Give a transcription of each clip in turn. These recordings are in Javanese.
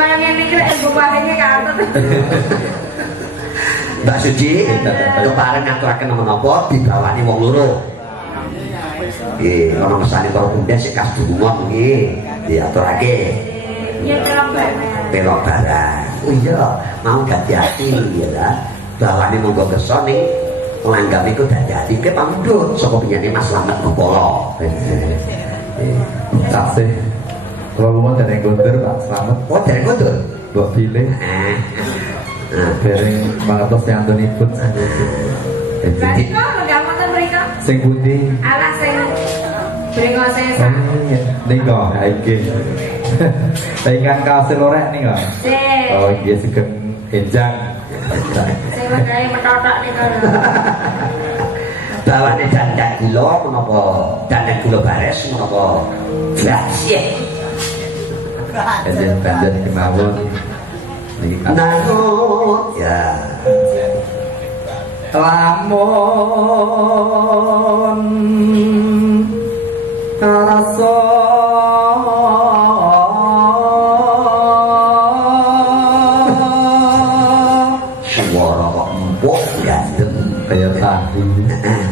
kaya ngene iki lek mbok paringe katut. Mbak Suci, kemarin ngaturaken menapa dibawani wong loro. Nggih, ana mesane karo punden sik kas dungon nggih, diaturake. Ya Pelok barang. Oh iya, mau hati-hati ya lah. Bawani monggo kersa ning langgam iku dadi ke pamundhut saka penyane Mas Slamet Gopala. Tasih. Kalau mau dari Guntur Pak Slamet. Oh, dari Guntur. Mbok pilih. Dereng mangertos nyantunipun. Berarti kok enggak wonten mriko? Sing pundi? Alah sing brengo sesat. Nika iki. Saingan kaos lorek nika. Sik. Oh, nggih sugeng enjang. Sing wedahe metotok nika lho. Bawane dandang gula menapa dandang gula bares menapa glacier. Ejen bandar kemawon. Niki Nanggut ya. lamun rasa Suara kok empuk gandeng kaya tadi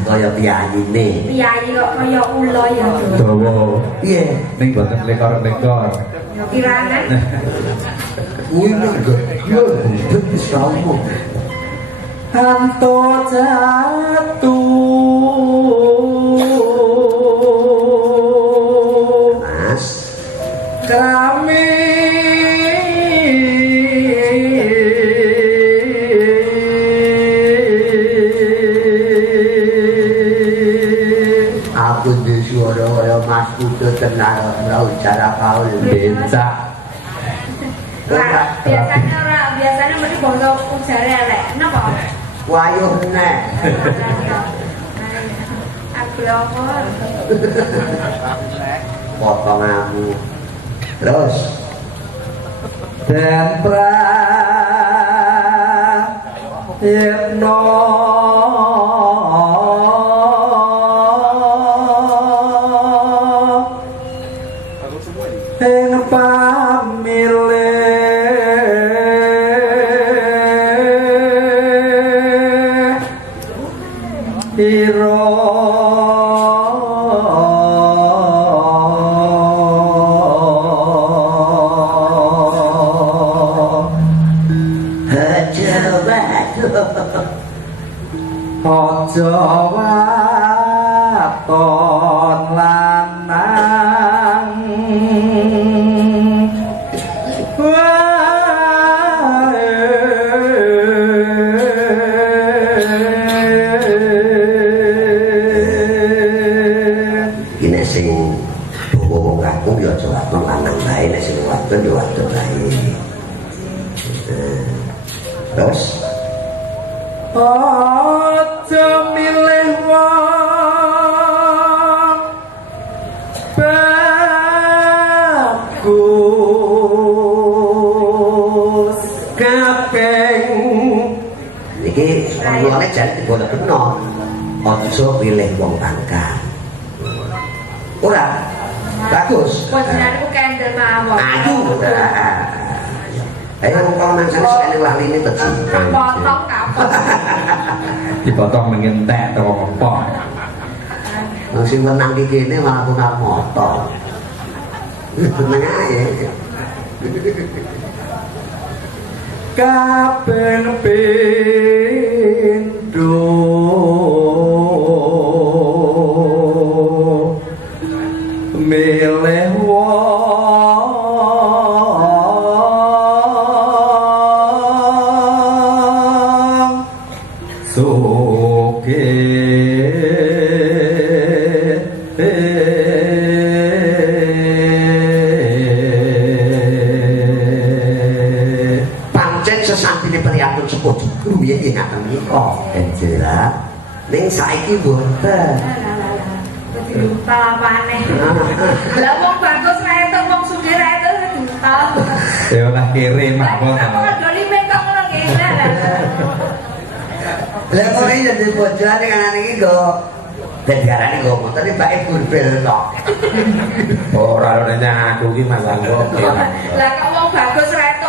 kaya piyayine. Piyayi kok kaya ula ya. dawa Piye? ning boten lekor-lekor Ya kirangan. Kuwi enggak. Yo, wis kamu. Anto jatuh Mas, kami aku di suara kaya Mas Kudu tenang ora ucara kaul becak Biasanya mesti bangsa ujare elek. Napa? wayuh nek. Aku lapor. Potong aku. Terus dan prayitno ing pamilih ira aja waton lanang ini sing bawa kampung ya aja waton lanang bae nek sing waton ya waton bae. Terus aja milih wong bagus kaping iki mulane jan diboleh beno. Aja pilih wong pangkat. Ora bagus. Panjenenganku kendel mawon. Ayu. Ayo kalau mancing sekali wali ini betul. Potong kapok. dipotong mengentek atau apa Masih menang di kene malah tukar motor. Menang aja. kabeh pindho milih wong sugih Pancen sesantine priyantun sepuh rumiyin nggih ngaten nika. Enjela ning saiki mboten. Diuntal apane? Lah wong bagus ra entuk wong sugih ra entuk diuntal. ya ora kere mawon Apa ngedoli mentok ngono ngene. Lah kok iki jadi bojone kan iki kok dadi arane kok motor iki bae burbel tok. Ora lho nanya aku iki Mas Anggo. Lah kok wong bagus ra entuk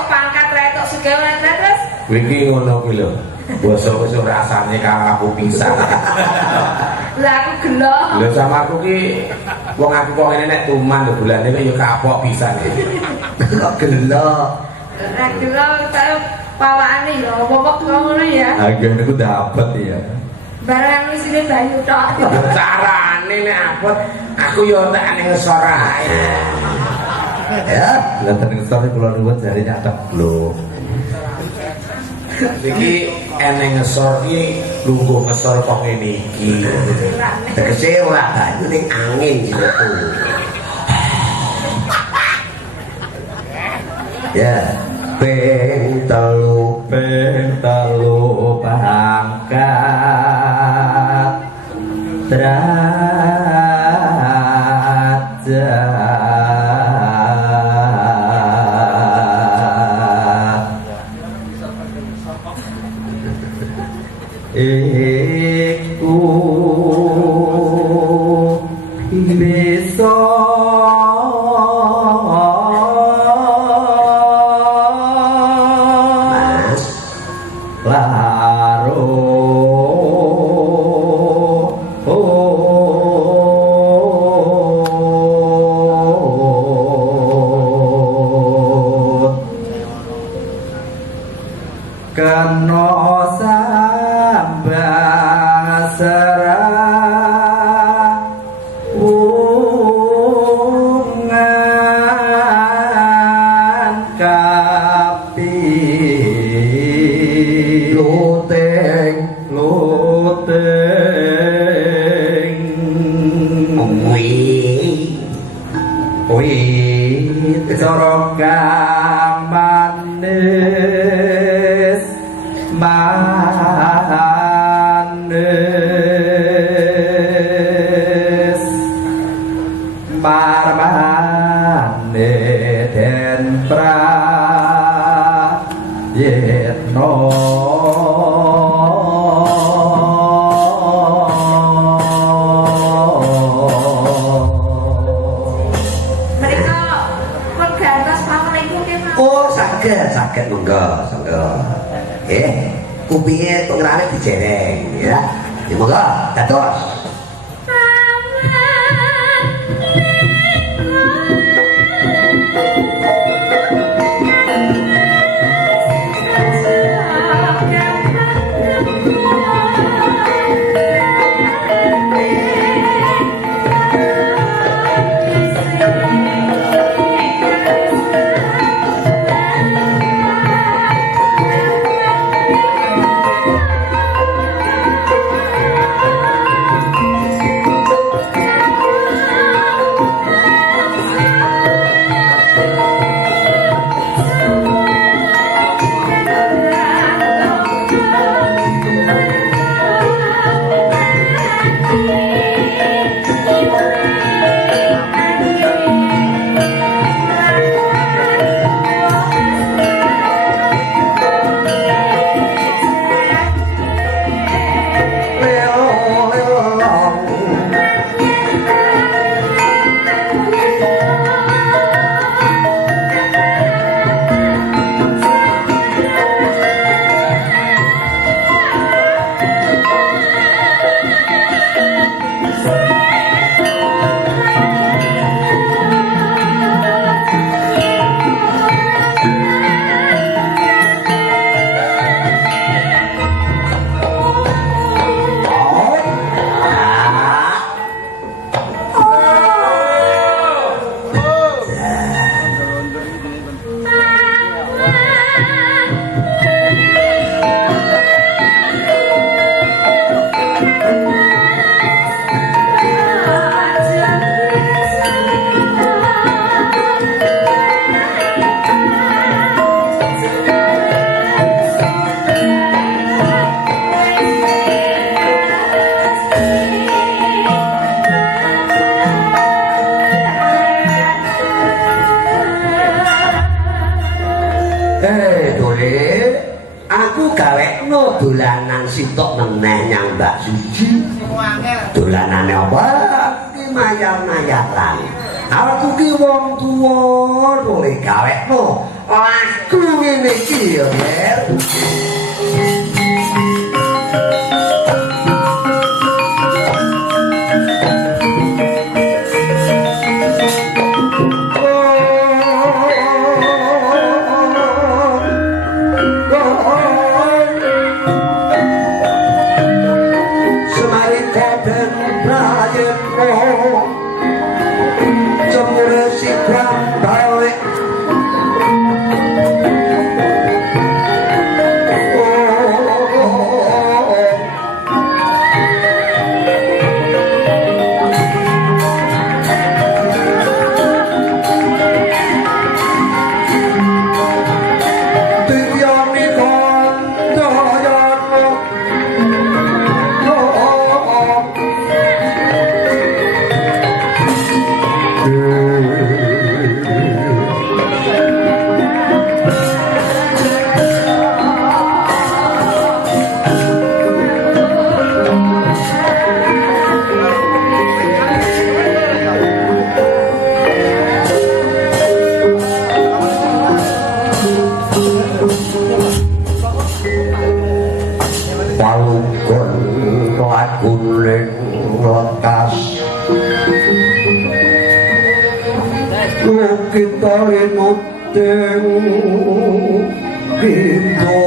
Wiki ngono kuwi lho. Basa wis rasane kalaku pisan. Lah aku gelo. Lho sama aku ki wong aku kok ngene nek tuman lho bulane kok ya kapok pisan. Kok gelo. Lah gelo tak pawakane ya apa-apa ngono ya. Agak niku dapat ya. Barang isine banyu tok. Carane nek abot aku yo tak ning ngesor ae. Ya, Lah teng story kula nuwun jare nyatet lho. Iki eneng ngesor ki lungguh ngesor kok ngene iki. tegese ora banyu ning angin gitu. Ya, ping telu Pentalo pangkat derajat iku bisa Mas. laro kena sambang serah ungan kapi Luteng luteng wit sorong kang manis manis marmane den prayitno Mereka pun gantos pamriko ki Mas. Oh, saged monggo, monggo. Kupinge pengrane dijereng ya. Ya monggo, dados. Aku gawekno dolanan sitok meneh nyang Mbak Suci. Dolanane apa? Iki mayal-mayalan. Aku ki wong tuwa oleh gawekno Aku ngene iki ya, Ger. Semari kaden prayenko cemure sikram balik walukun lakuning lekas kita inuting kita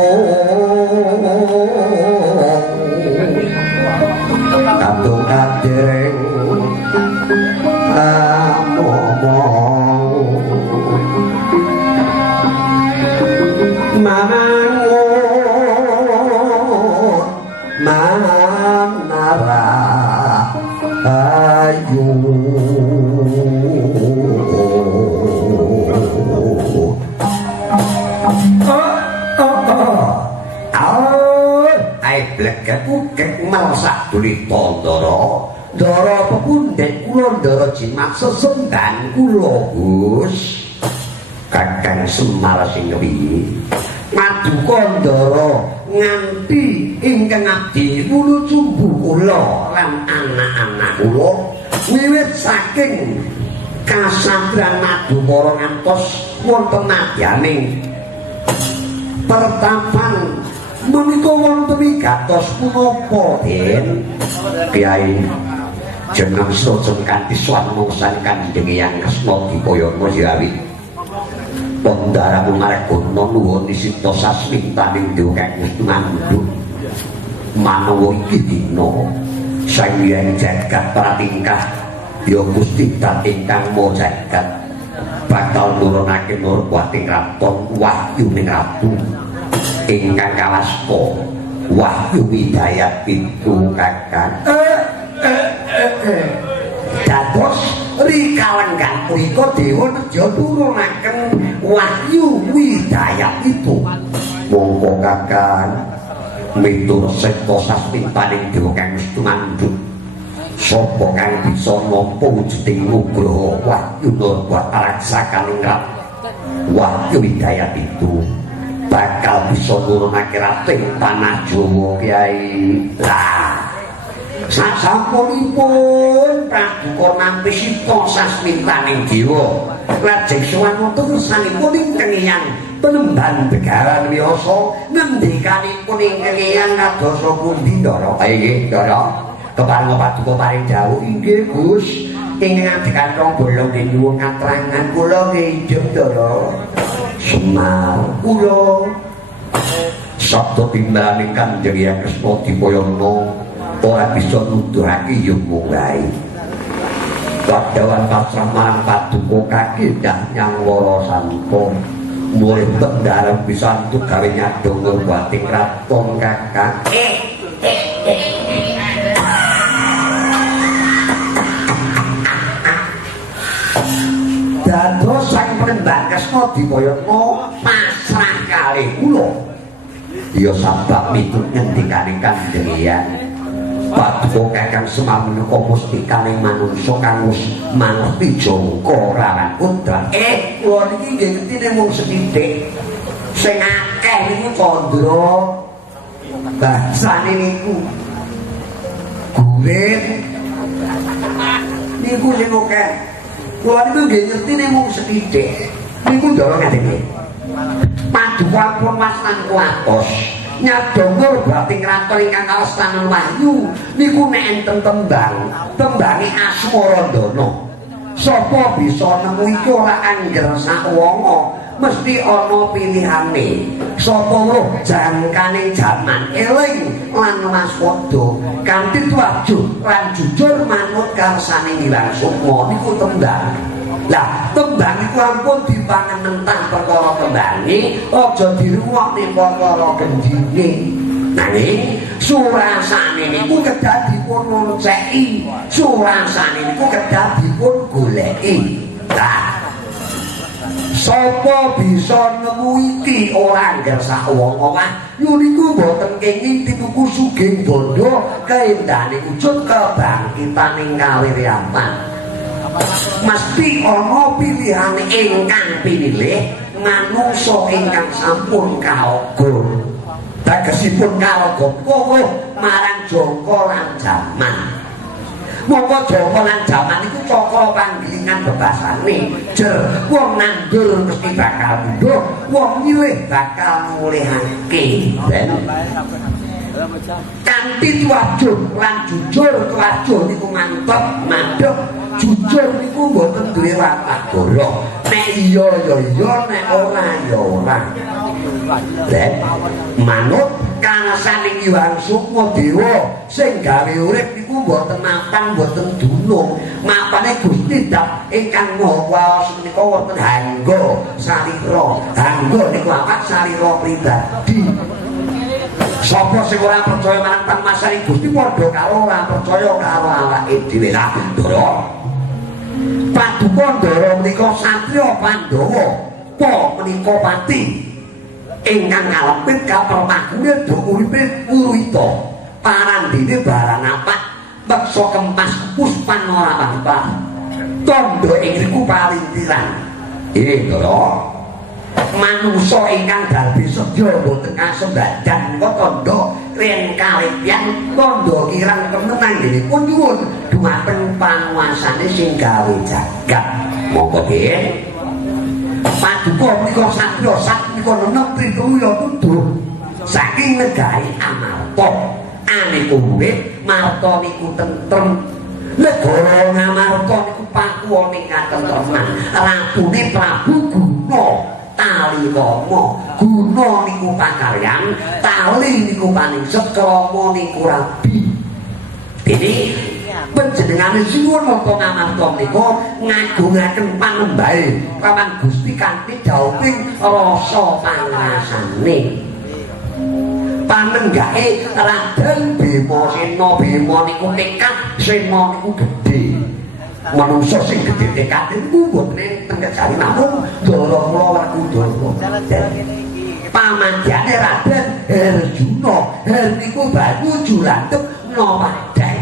katung kadeng ngomong manara ayu ai bleget ukek malsak duli tondoro ndara pepundhen kula ndara jimat sesendang kula Gus Kakang Semar sing ngewi madu kandara nganti ingkang abdi wulu cumbu kula lan anak-anak kula wiwit saking kasatran madu para ngantos wonten nadyaning pertapan menika wonten wigatos punapa Den Kyai jeneng srojen kanthi swanungsan Kanjeng Hyang Kresna Dipayana Sirawit Pondaramu Margono nuwun isita sasmintaning dewa kang mandhut manawa iki dina Sang Hyang Jagat pratingkah ya Gusti Dat ingkang maha jagat bakal nurunake Nurpati kraton wahyu ning ratu ingkang kawasta wahyu widayat pitu Kakang dados rikalengan punika dewa nedya nurunaken wahyu widayat itu monggo Kakang miturut seta sasmintaning dewa kang mandhut sapa kang bisa nampa wujuding nugraha wahyu Nurpati raksakaning wahyu widayat itu bakal bisa nurunake rating tanah Jawa Kyai lah sasampunipun Prabu Kornampi sita sasmintaning dewa lajeng sowan tersanipun ingkang Hyang Penemban Begawan Wiyasa ngendikanipun ingkang Hyang kadosa pundi Ndara nggih Ndara keparing paduka paring dawuh inggih Gus ingkang dikantong bolong nyuwun katrangan kula nggih Ndara Semar kula sabda timbaling Kanjeng Hyang Kresna Dipayana ora bisa nuduhake ya mulai Wadawan pasrah marang paduka kaki dah nyang wara santo mulih bendarem pisan tu gawe nyadong Nurpati kraton Kakang dados Sang Penemban Kresna Dipayana pasrah kalih kula ya sabab miturut ngendikaning Kanjeng Hyang Paduka Kakang Semar menika mustikaning manungsa kang wis mangerti jangka rawan kodrat. Kula niki nggih ngertine mung sethithik. Sing akeh niku candra bahasane niku. Gurit niku sing akeh. Kula niku nggih ngertine mung sethithik. Niku ndara ngaten nggih. paduka pun waslan kuatos nyadongur bating raton ingkang kalestanan wahyu niku nek enten tembange Asmarandana sapa bisa nemu iki ora angger sawanga mesti ana pilihane sapa roh jangkane jaman eling lan waspada kanthi tujuh lan jujur manut karsane Hyang Sukma niku tembang. Lah tembang iku ampun dipangenentah perkara tembange aja dirungokne perkara gendine. Nanging surasane niku kedah dipun ngonceki, surasane niku kedah dipun goleki. Lah sapa bisa nemu iki ora ngersak wong-wong niku mboten kenging dituku sugih bondo kaendane wujud kebangkitaning kawiryapan. Mesti ana pilihane ingkang pinilih manungsa ingkang sampun kaogo tegesipun kaogo kuwuh marang Jaka lan jaman. Monggo Jaka lan jaman iku cakra panggilingan bebasane jer wong nandur mesti bakal mundur wong milih bakal mulihake kanthi tujuh lan jujur tujuh niku mantep mandheg jujur niku mboten duwe watak goro nek iya ya iya nek ora ya ora dan manut kanasaning Hyang Sukma Dewa sing gawe urip niku mboten mapan mboten dunung mapane Gusti Dak ingkang maha menika wonten hangga salira hangga niku awak salira pribadi. Sapa sing ora percaya marang pangmasaning Gusti padha karo ora percaya karo awake dhewe lah Ndara. Paduka Ndara menika satriya Pandhawa, pa menika pati ingkang ngalepit kapermakune do uripe Urita. Parandene baranapak beksa kempas puspan ora pampat. Tandha ing riku palintiran. Ndara. Manungsa ingkang dalbi sedya boten kasembadan menika tandha yen kalipyan tandha kirang kemenang nggihipun nyuwun dhumateng panguwasane sing gawe jagat. Monggo nggih. Paduka menika satriya sak menika nenep pritulya tuduh saking negari Amarta. Aniku urip Marta niku tentrem. Negara Ngamarta niku pakuwane katentreman. Ratune Prabu Guna tali Rama guna niku pakaryan tali niku paningset krama niku rabi. Dene panjenengane sinuwun napa Ngamarta menika ngagungaken panembahe kawan Gusti kanthi dauping rasa pangrasane. Panenggahe Raden Bima Sena Bima niku tekad Sena niku gedhe. Manungsa sing gedhe tekad niku mboten enten kejari namung Ndara kula Werkudara. Pamanjane Raden Herjuna, Her niku banyu julandhep nawadai.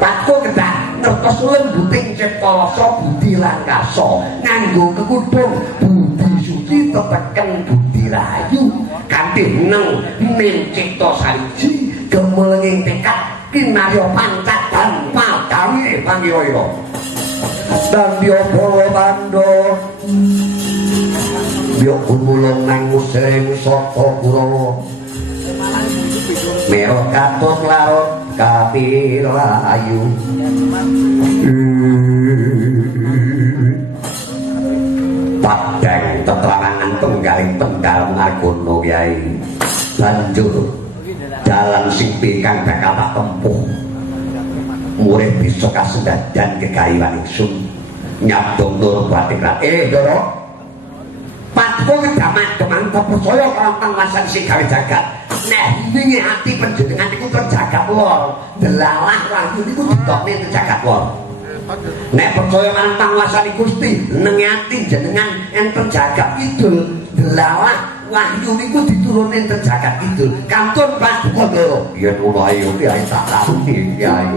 Patko kedah ngertos lembuting ciptalasa budi langkasa nganggo kekudung budi suci teteken budi rahayu kanthi neng cipta sariji gemelenging tekad kinarya pancadan padawi pangira Dandya Bala Bandha Biyo kumulung nang musring saka Kurawa Merot katut larut kapirayu padang teterangan penggaling pendal Margono Kyai banjur dalan sing pikang bakal tak tempuh murid bisa kasendadan kegayuhan ingsun nyabdong nur batik Ndara Patko kedaman kemantap percaya kalau pengawasan sing gawe jagat nek wingi ati panjenengan niku terjagat lor delalah wahyu niku ditokne terjagat lor nek percaya marang panguwasane Gusti neng ati jenengan enten jagat kidul delalah wahyu niku diturune terjagat kidul kantun Paduka Ndara yen ngono ae Kyai tak taruhi Kyai.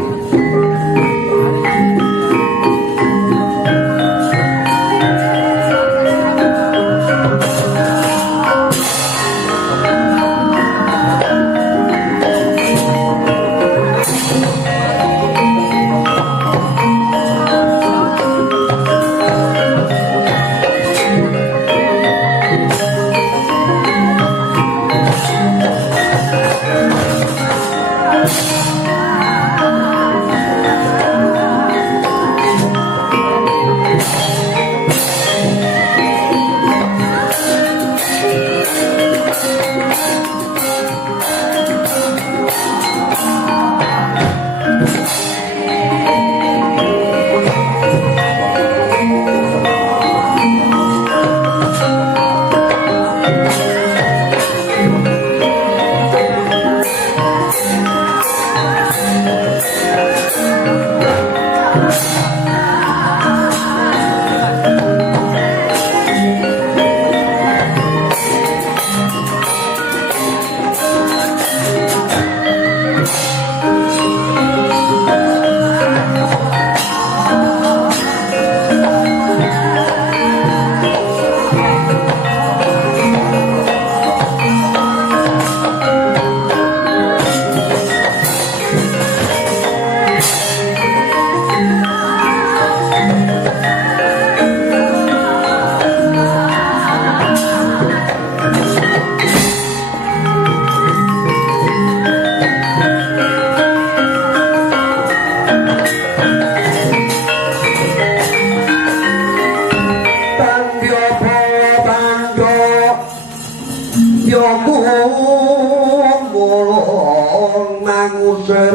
mulung mangusir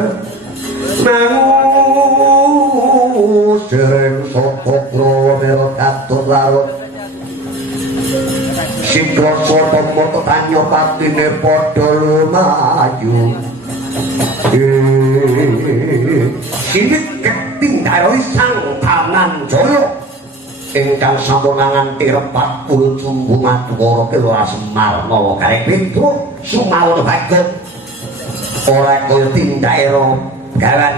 saka krana katut larut Sikra soto moto tanyo patine padha lumayu sinik ketinggaroy sang tanan jaya ingkang sampun nganti repat ul sumbu madukara kila Semar mawa karek Pedro sumawa baget ora kaya tindake gawan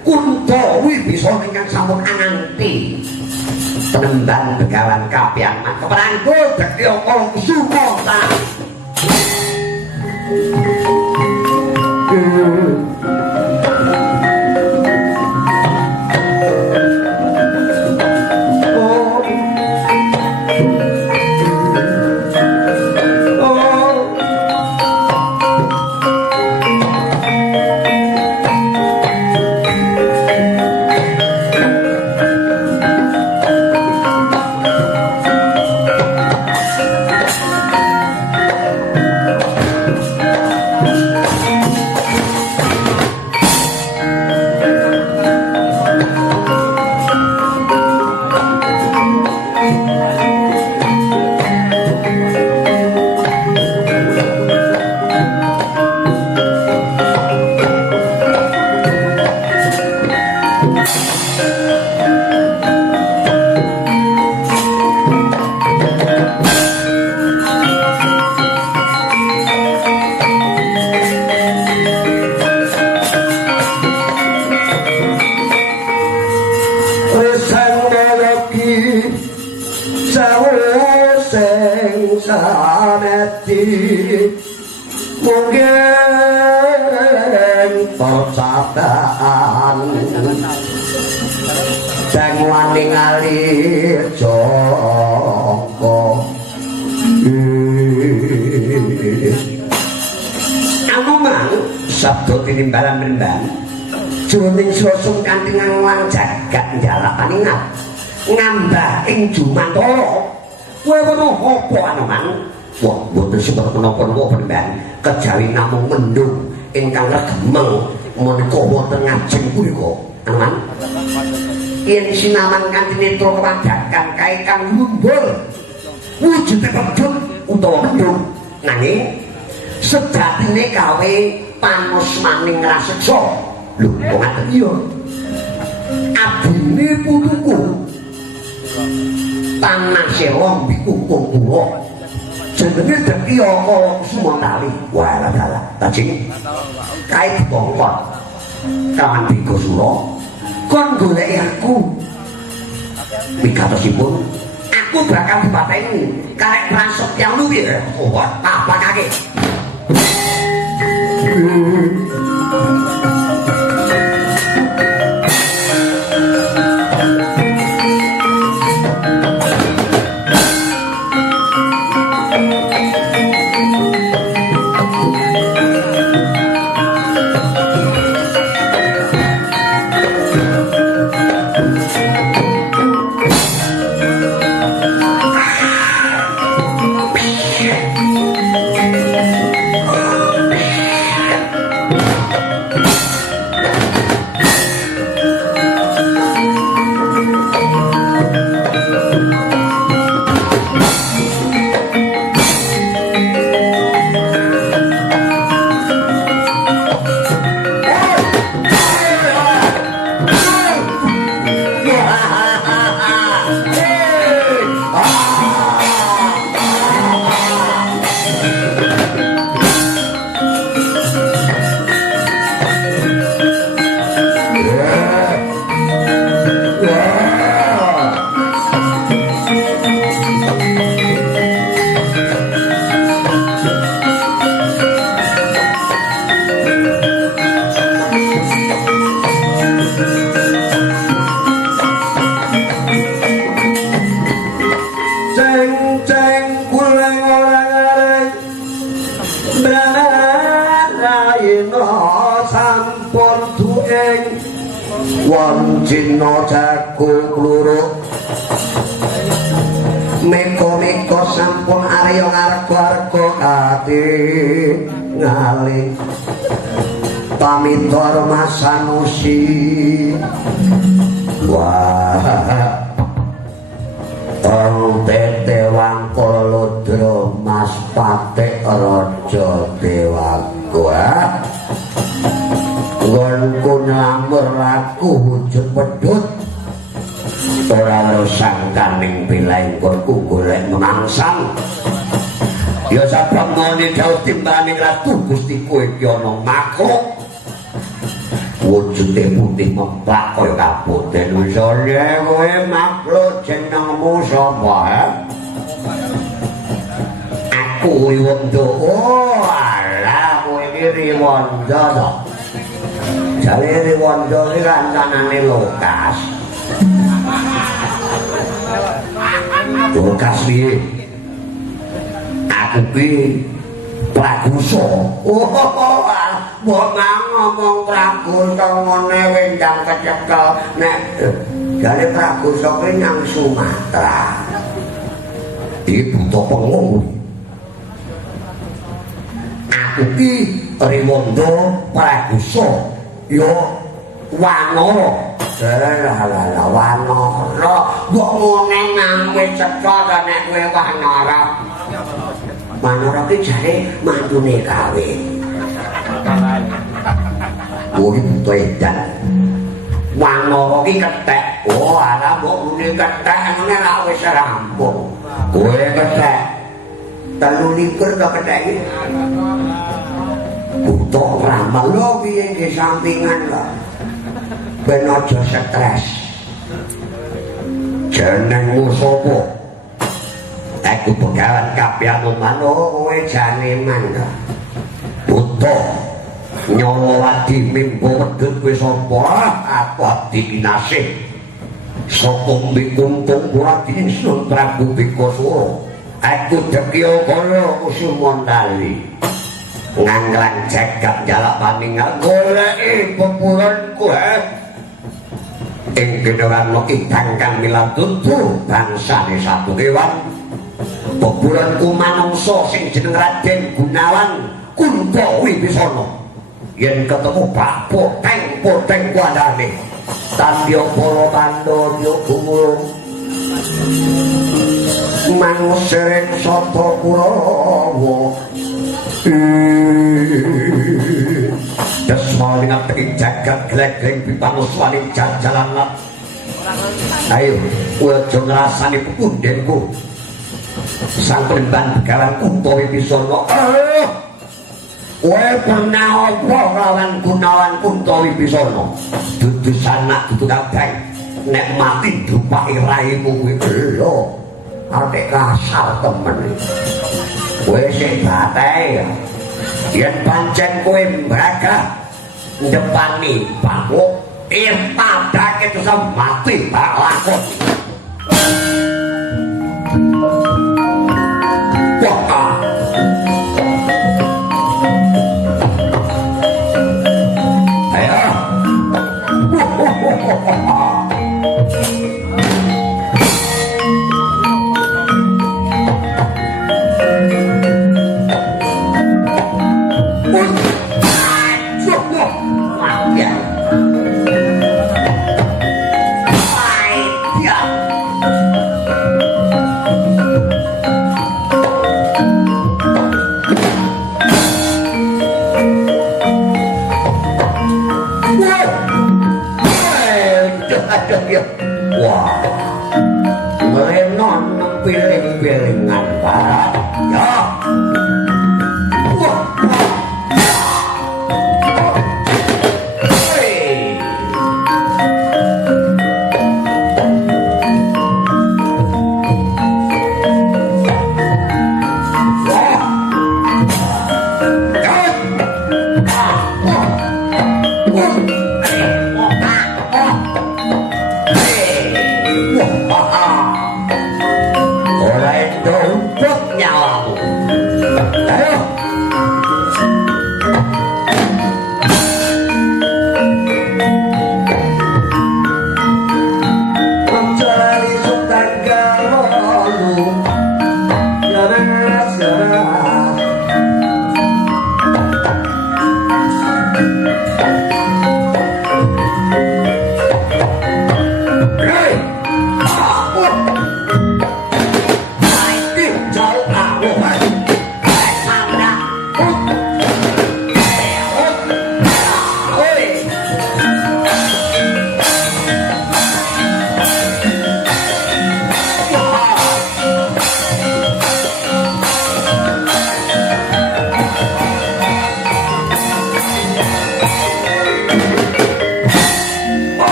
Kunto Wibisana ingkang sampun nganti penemban begawan kapian keperangkul Dekyaka Sumata mungkin percataan dan wani ngali joko amomang sabdo tinimbalan-menimbalan jroning swasung kanthi ngawang jagat njalak paningat ngambah ing Jumantara kowe weruh apa anoman wah mboten sebab menapa-napa penimbalan kejawi namung mendung ingkang regemeng menika wonten ngajeng punika anoman yen sinaman kanthi netra kepadakan kae kang lumbur wujude pedhot utawa mendung nanging sejatine gawe panos maning raseksa lho kok ngaten iya abine putuku tanah sewa mbikukung kula jenenge Dekyaka Sumantali walah dalah tajing kae dibongkot kawan Bigasura kon goleki aku mikatosipun aku bakal dipateni karek Prasetya luwih oh apa kake Cina jago kluruk meko-meko sampun arya ngarga-arga kati ngalih pamitor masanusi wah Tong tete wangkul ludra mas patek raja dewaga nggonku nylamur laku wujud pedhut ora sangkaning pilaing nggonku golek memangsang ya sabab moni dawuh timbaning ratu Gusti kowe iki ana makhluk wujude putih memplak kaya kapoten wisane kowe makhluk jenengmu sapa aku Riwanda oh alah kowe iki Riwanda to jare Riwanda iki kancanane Lukas Lukas piye aku ki Pragusa oh mbok ngomong Pragusa ngene wendang kecekel nek jare Pragusa kuwi nang Sumatera iki buta pengung aku ki Riwanda Pragusa yo Wanara lah Wanara mbok ngene nang wis cecok nek kowe Wanara Wanara ki jare mantune kawin Kuwi buta edan. Wanara ki kethek. Oh, ala mbok muni kethek ngene ra wis rampung. Kowe kethek. 23 to kethek iki. Buta ramal lho piye nggih sampingan lho. Ben aja stres. Jenengmu sapa? Aku pegawan Kapianu Mano kowe janeman to. Buta nyawa wadi mimbo wedhus kowe sapa aku abdi kinasih saka mbikungkung ora disun Prabu Bikasura aku Dekya Kala Kusumandali nganglang jagat jalak paningal goleki pepuranku ing Gedawarna Kidang kang milantutu bangsane satu kewan pepuranku manungsa sing jeneng Raden Gunawan Kunto Wibisana yen ketemu Pak poteng kuadane Tandya Para Pandhawa gumulung manusering Sata Kurawa desmaling ing jagat glek-gleng pipanuswaning jajalan ayo aja ngrasani pepundhenku sang penemban Begawan Kunto Wibisana kowe pernah apa lawan Gunawan Kunto Wibisana dudu sanak dudu kadang nek mati drupake raimu kuwi lho arep kasar temen kowe sing bathe yen pancen kowe mbragah ndepani pamuk padake terus mati tak lakon wah wah merenon piling-pilingan para ya wah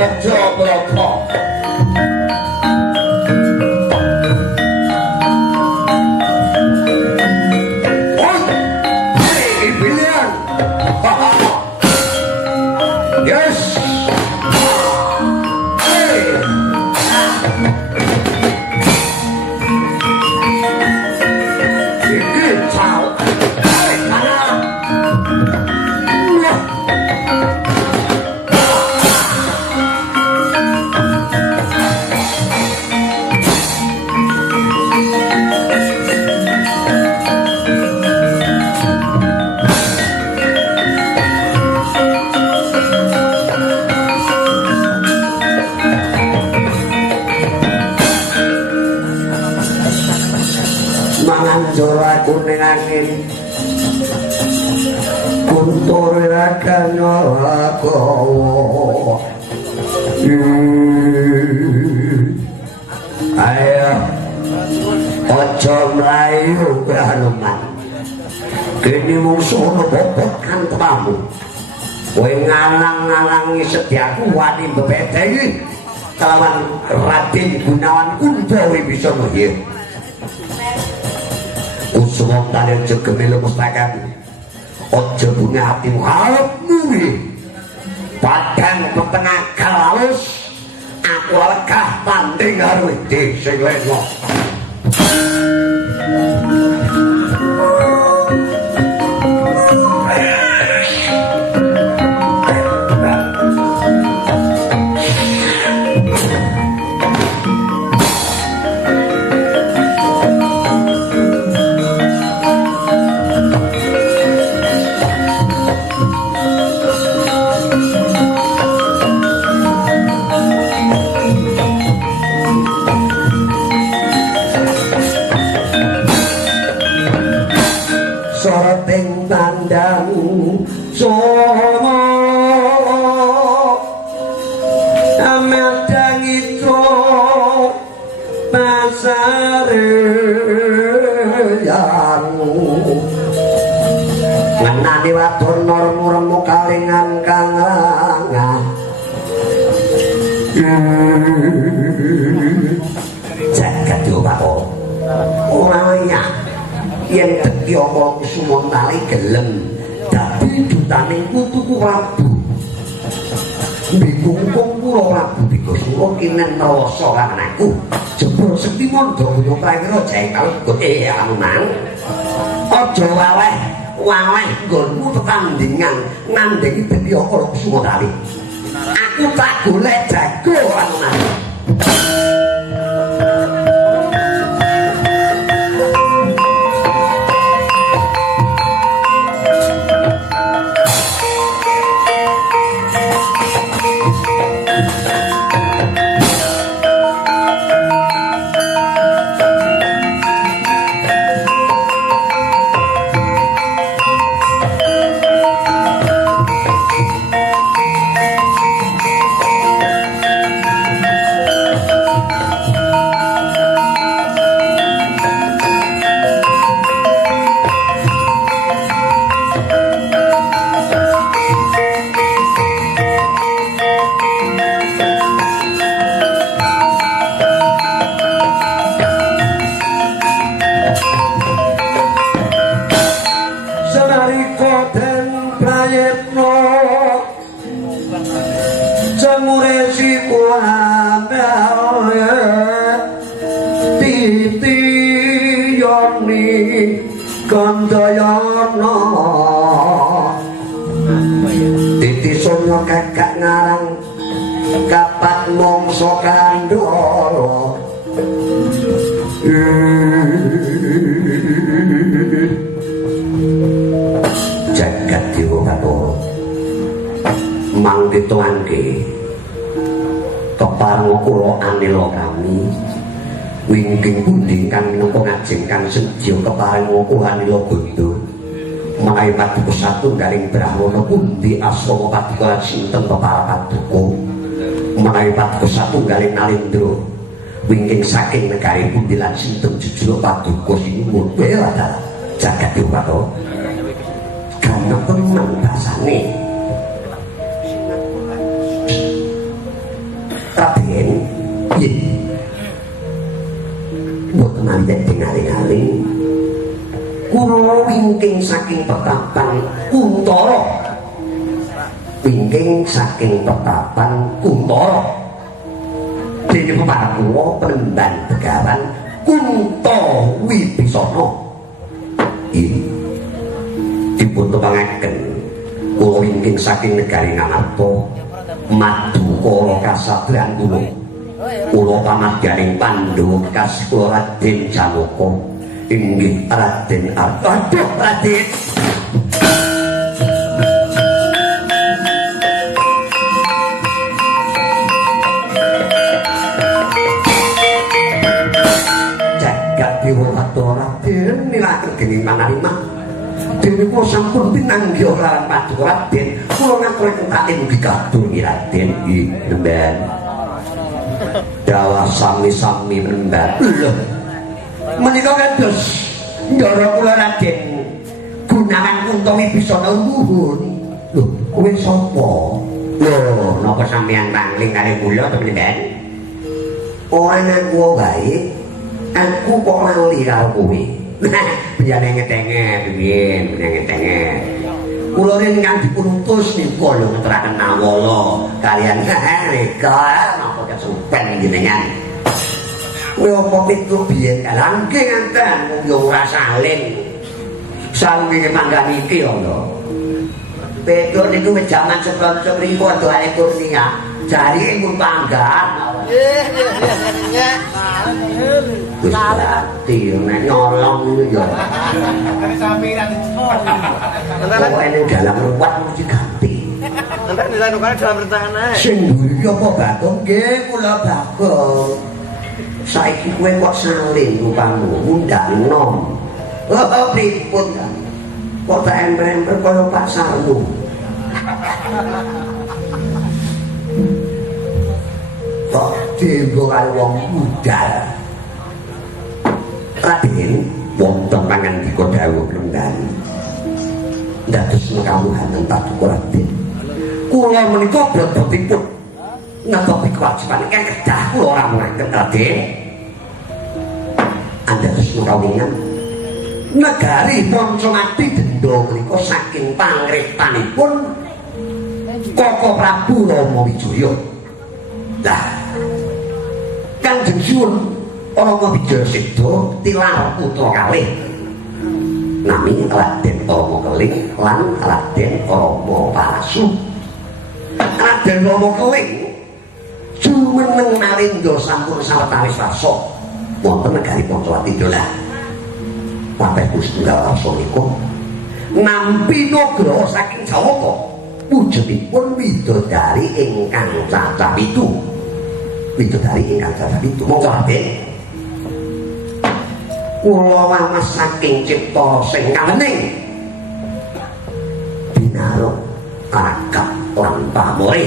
Mejobrata. Yes. Manganjora kuning angin kuntur rakanya kowo ayo ojo mlayu Hanuman kene musuh bobot kan temamu kowe ngalang-ngalangi sediaku wani mbedheki kelawan Raden Gunawan Kundawi bisa muhir Usumong talil jegemil mustakan ojo bunga hatimu harap nuri padang petengah kalus aku lekah tanding harus di sing lengo soroteng tandang somo amadang itu pasareyan ngenani watur normu-remu kalingan kang rangah jagat yo Pak orangnya yang teki omong sumon tali gelem dadi dutaning putuku Prabu bingkung kula Prabu Bikasura kinen rasa lan anakku jebul sekti mondho yo prawira jae kalebet Hanuman aja waleh nggonmu tetandingan nandingi teki omong sumon tali aku tak golek jago Hanuman Kandayana titi sonya kakak ngarang kapat mongso kandoro jagat dewa Bathara mang dituanke kepareng kula anila kami wingking pundi kang minangka ngajeng kang sedya kepareng ngokuhanila gondo menawi paduka satunggaling brahmana pundi asrama paduka sinten para paduka menawi paduka satunggaling Nalendra wingking saking negari pundi lan sinten jujur paduka sinuwun bela dalam jagat dewa Bathara kana tenan basane Raden. Nggih. Mboten nanti dengaring-aring. Kula wingking saking petapan Kuntara. Wingking saking petapan Kuntara. Dene para kula Penemban Begawan Kunto Wibisana. Iki dipun tepangaken kula wingking saking negari Ngamarta Madukara kasatriyan kula. Kula pamadyaning Pandhawa kas kula Raden Janaka. Inggih Raden Aduh Raden. Jagat Dewa Raden nilaken dening panarima. Dene kula sampun pinanggih ora Paduka Raden. Kula ngaturaken tatin mugi kadung Raden. Nggih, Penemban. Dawa sami-sami Penemban. Lho. Menika kados ndara kula Raden Gunawan Kunto Wibisana nuwun. Lho, kowe sapa? Lho, napa sampeyan pangling karo kula to Penemban? Ora aku wae. Aku kok lali karo kowe. Biyane ngetenge piye, ngetenge. Kula ringkang dipunutus nika lho ngeteraken nawala kalian reka napa kesupen jenengan. Kowe apa pitu biyen langke ngenten mung yo ora salin. Salin manggan iki lho. Bedo niku wis jaman sebelum mriku doae kurnia. Jari pun panggan. Nggih. Wis ati nek nyolong niku yo. Kare sampeyan. Kok ene dalam ruwet mesti ganti. Entek dilanukane dalam rentangan ae. Sing mburi apa Bagong? Nggih, kula Bagong. Saiki kowe kok salin rupamu undang nom. Oh, pripun ta? Kok tak ember-ember kaya Pak Sarno. Kok dienggo karo wong budal. Raden wonten pangandika dawuh Penemban. Dados kawuhanen Paduka Raden. Kula menika bobotipun natopi kewajiban ingkang kedah kula ora mangken Raden. Andados kawingan negari Pancamati Denda menika saking pangrektanipun Koko Prabu Rama Wijaya. Lah Kanjeng Suwun Rama Wijaya Seda tilar putra kalih nami Raden Rama Keling lan Raden Rama Parasu. Raden Rama Keling jumeneng Narendra sampun sawetawis warsa wonten negari Pancawati dolah. Wonten Gustunggal Rasa niku nampi nugraha saking Jawata wujudipun widodari ingkang cacah 7. Widodari ingkang cacah 7 monggo Raden. Kula wamas saking cipta sing kalening binaro akad lan pamore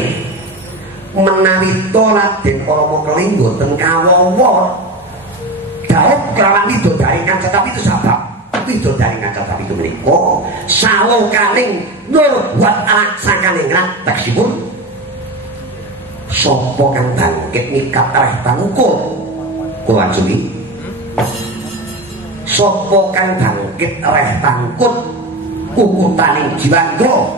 menawi to Raden Rama Keling boten kawawa dawuh kelawan widodari ingkang cacah 7 sabab widodari ingkang cacah 7 menika salokaning nur buat alaksananing teksipun sapa kang bangkit nikat reh tangkut kula ajungi sapa kang bangkit reh tangkut kukutaning jiwandra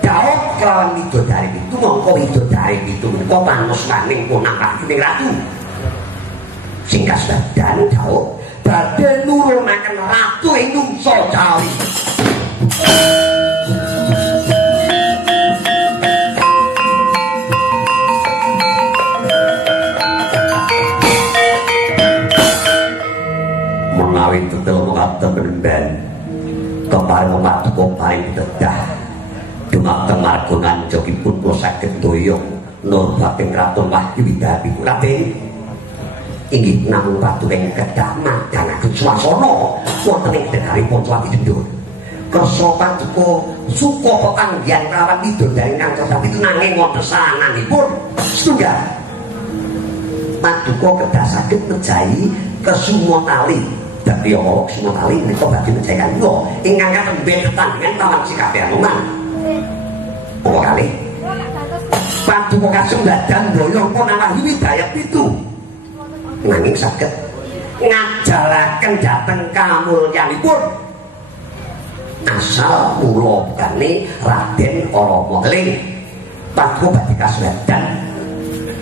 dawuh kelawan widodari itu mongko widodari itu menika panuswaning ponakanipun ratu singkas badan dawuh badhe nurunaken ratu ing nungsa Jawi. Menawi tetel mengatakan Penemban kepareng Paduka paring tedah dumateng margongan jogipun kula saged doyong nur bating Raton Wahyu Widadi Raden. Inggih namung Paduka ing kedah madangaken swasana wonten ing negari Pancawati Denda. Kersa Paduka suka pepanggihan kelawan widodari ingkang cacah 7 nanging wonten salanganipun setunggal. Paduka kedah saged mejahi Kesumotali. Dadi apa Kesumotali menika badhe mejahi kula ingkang katembe tetandhingan lawan sikapé Anoman. Apa kalih? paduka kasembatan boyong punawah hidayat itu nanging saged ngajaraken dhateng kamulyanipun asal mula bane Raden Ramakeling paduka badhe kasembatan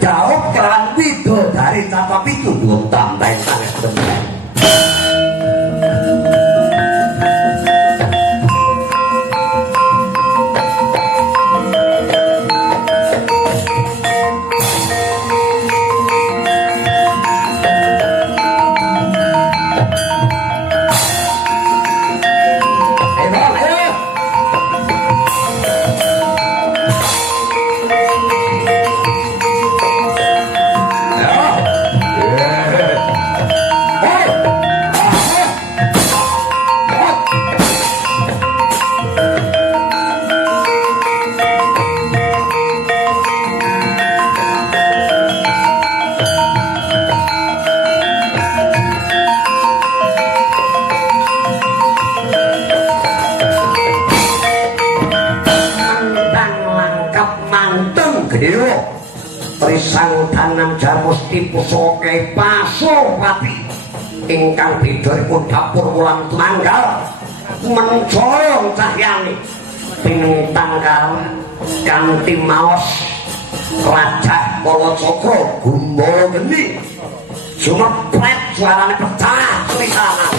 jauh kelawan widodari capa pitu nuwun tambahan sanget temen. Trisangdanan Jamusti Pusaka Pasopati ingkang bidharipun dapur wulan tanggal mencorong cahyane pinentanggal kanthi maos Raja Kalacakra Gumbala Geni sumepret suarane pecah tulisanan.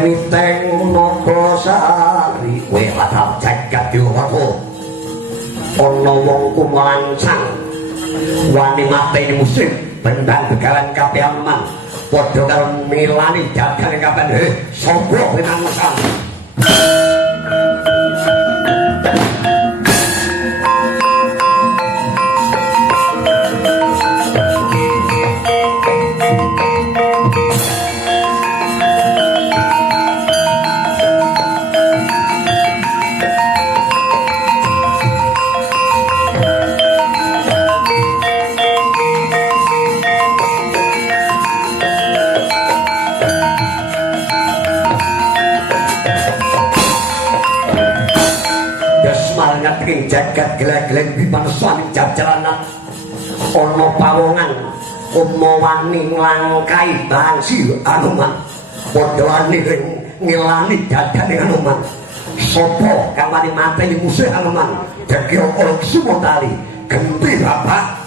Miteng Nagasari kowe bakal jagat diwata ana wong kumlancang wani mateni musik bendang begalan kabeh aman padha karo milani jagane kabeh sapa pinangsan ing jagat geleng-geleng bimaneswani jajalanan ana pawongan umawani nglangkai bangsi Anoman padha wani ngilani dadane Anoman sapa kang wani mateni musuh Anoman Dagya Sumatali genti bapak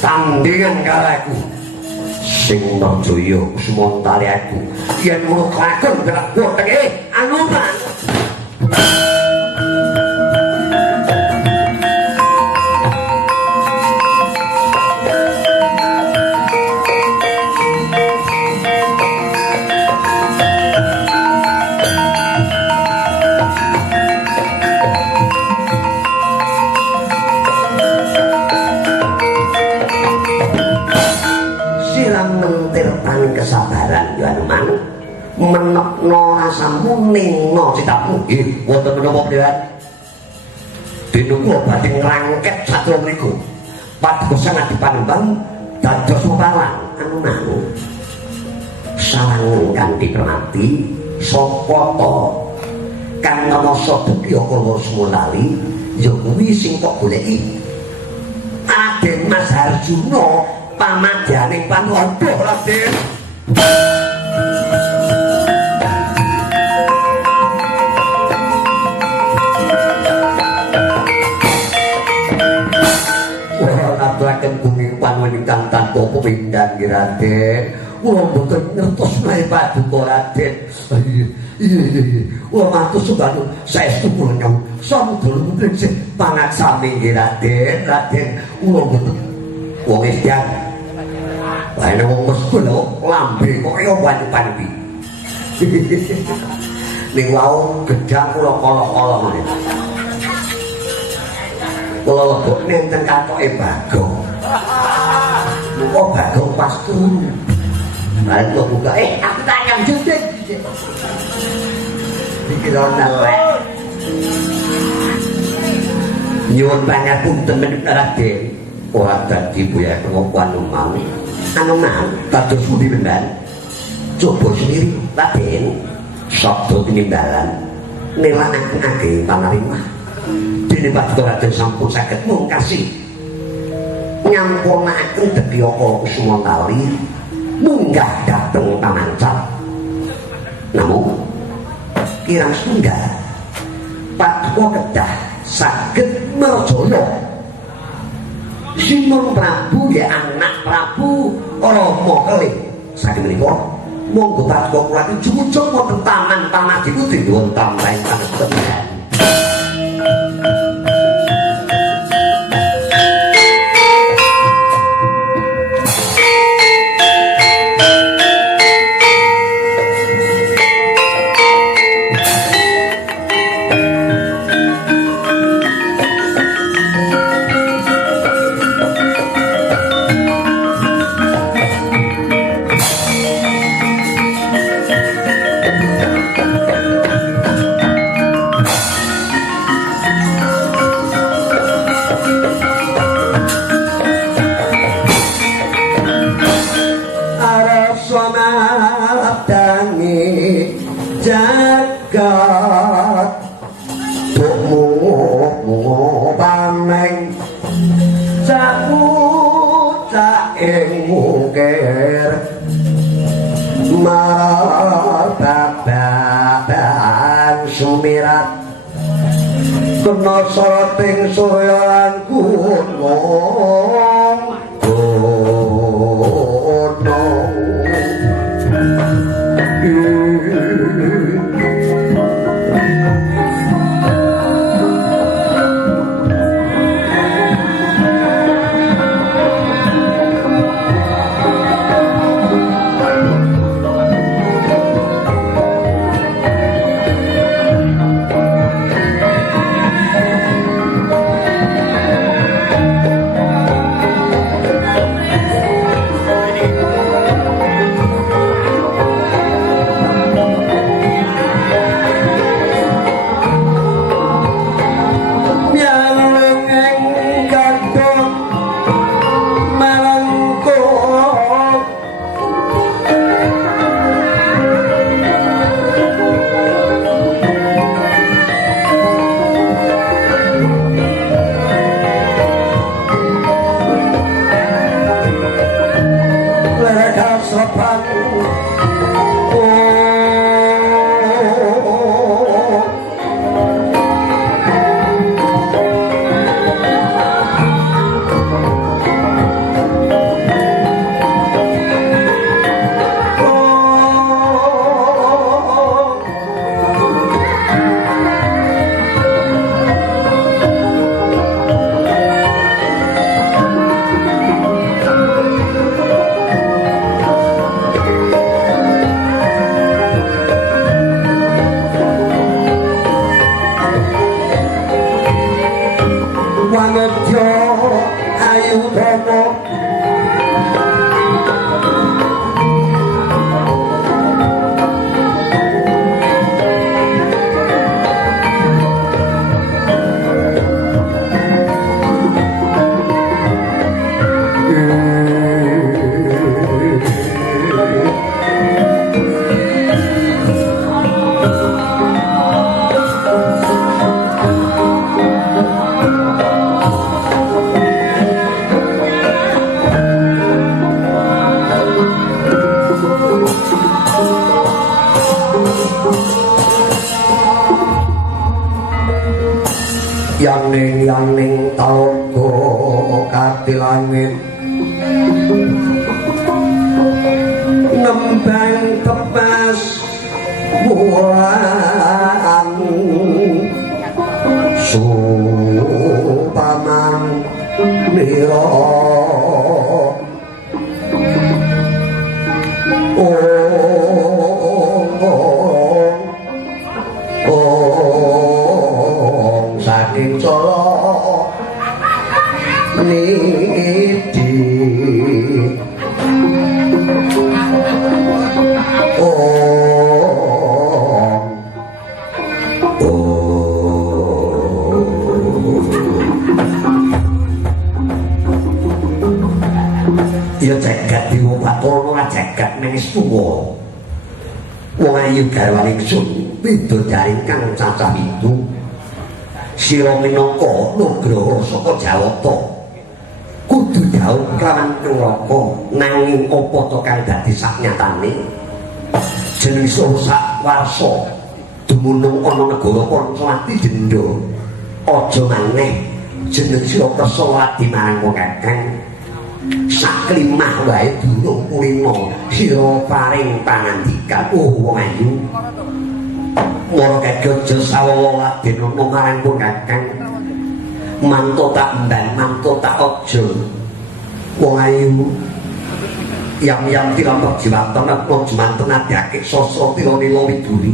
tandingan kalaku sing Jaya Sumatali aku yen ngono kelakon gerak botenge Anoman kesabaran ya Anoman menekno rasamu ningno citapmu nggih wonten menapa Dewan dene kula badhe ngrangket satya mriku pados sangat dipanembang dados pawan Anoman sawangun kanthi permati sapa to kang ngamasa Dagya Sumatali ya kuwi sing kok goleki Raden Mas Harjuna pamadyaning Panorba Raden. Aturaken bumi panuwun ingkang tanpa pepindhan Raden. Kula mboten ngertos menawi paduka Raden. Iya. Kula matur sembah saestu kula nyuwun samudra mungkin sing pangaksami Raden. Raden kula mboten wong edan. Bae wong mesku lho lambe kok kaya banyu-banyu. Ning wau gedang kula kala-kala ngene. Kula lebok nenten katoke Bagong. Kok Bagong pas turu. Lah kok buka aku tanyang jendek. Dikira nelek. Nyuwun pangapunten menika Raden. Ora dadi buya kemampuan umam. Anu mau kados pundi mendan. Coba sendiri Raden. Sabda tinimbalan nelakake panarimah. Dene Paduka Raden sampun saged mungkasi nyampurnaken Debyaka Kusuma Kali munggah dhateng Pamancat. Namun kirang setunggal Paduka kedah saged merjaya Sinun Prabu ya anak Prabu Rama Kelih saking menika monggo Paduka kula jujug wonten taman pamadiku dipun tambahi panjenengan. Kena soroting surya lan gunung di langit nembang tebas bulan supaman mira saking colo nidi ya jagat diwopatono jagat nangis tuwa wong ayu garwane ingsun bidodari kang cacah itu sira minangka nugraha saka Jawata kudu dhaup kelawan neraka nanging apa to kang dadi saknyatane jeneng sak warsa dumunung ana negara Pancawati Denda aja maneh jeneng sira Kersoladi marang wong kakang saklimah wae durung kulino sira paring pangandikan wong ayu mara kejo sawawa laden ana marang wong kakang manto tak mban manto tak aja wong ayu yang tilampah jiwatan atau jumanten adake sosro tironilo widuri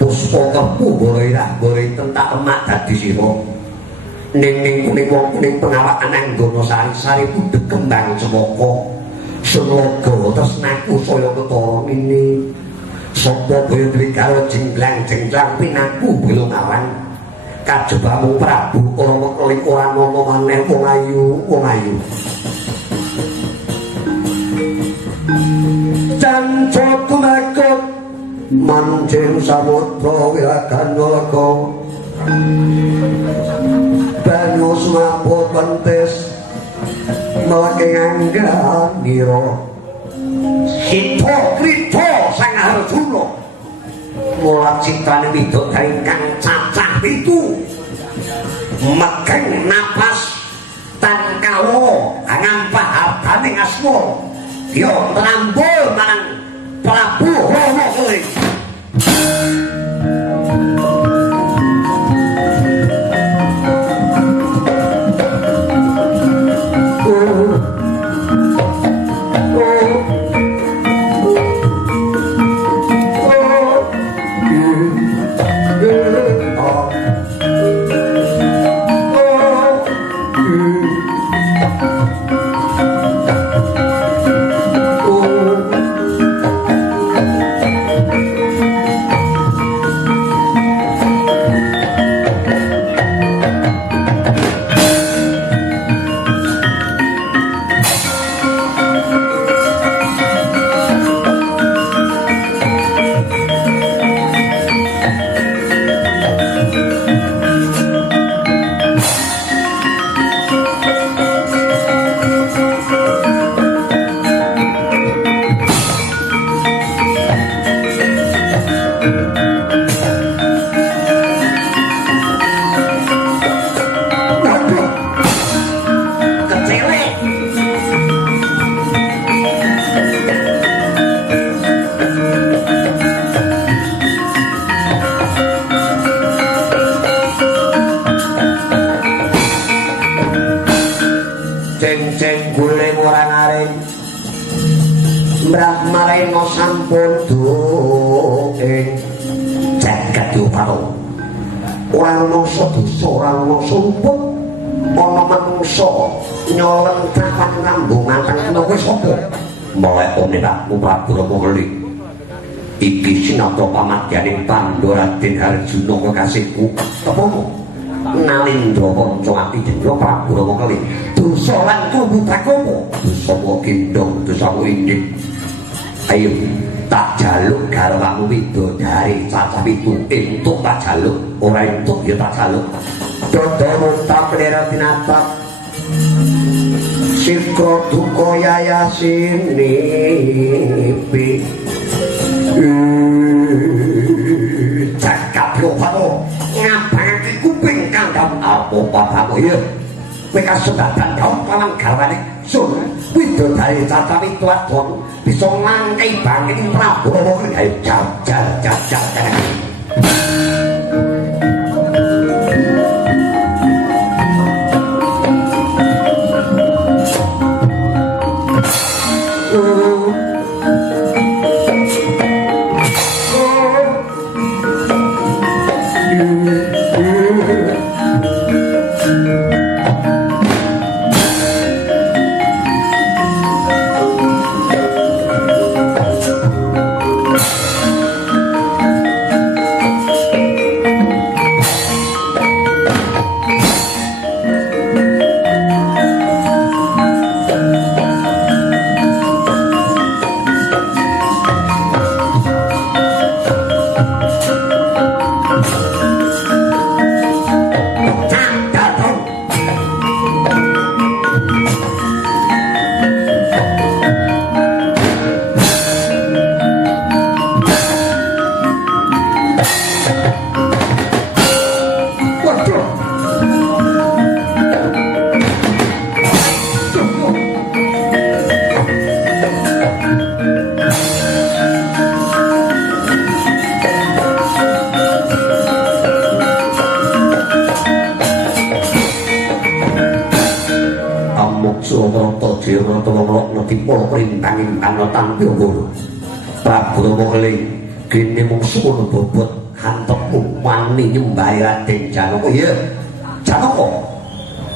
puspo kepu boleh tentak emak dadi sira ning kuning wong kuning pengawakan anggono sari-sari budhe kembang cemoko semoga tresnaku saya ketara ini sapa boyo dhewe karo jenglang pinaku belum awan kajebamu Prabu ora mekeli ora ana maneh wong ayu janca kumakut mancing samudra wilagan nalaka banyu semaput pentes melake nganggan nira Sita Krita sang Arjuna mulat citrane widok ingkang cacah pitu megeng napas tangkawa ngampah hartane asmara ya nrambul marang Prabu Rama Keling Brahmarena sampun duking jagat yuparo ora mangsa dosa ora mangsa sumput ana manungsa nyolentah rambung matang kena wis apa mulai omnipakmu Prabu Rama Keling iki sinata pamadyaning Pandharadèn Arjuna kekasihku tepomo Nalindra Pancawati Denda Prabu Rama Keling dosa lan kumudakama dosa gendong dosa indik ayo tak jaluk garwamu widodari cacah pitu entuk tak jaluk ora entuk ya tak jaluk dodomu tak plera tinatap sikro duka yayasinipi jagat loparo ngabangake kuping kandham apa papamu ya kowe kasedadan kau lawan garwane sun widodari cacawi tuadon bisa ngangkai bangking Prabowo gawe jar gini mungsuh bobot hantokmu wani nyembah Raden Janaka ya Janaka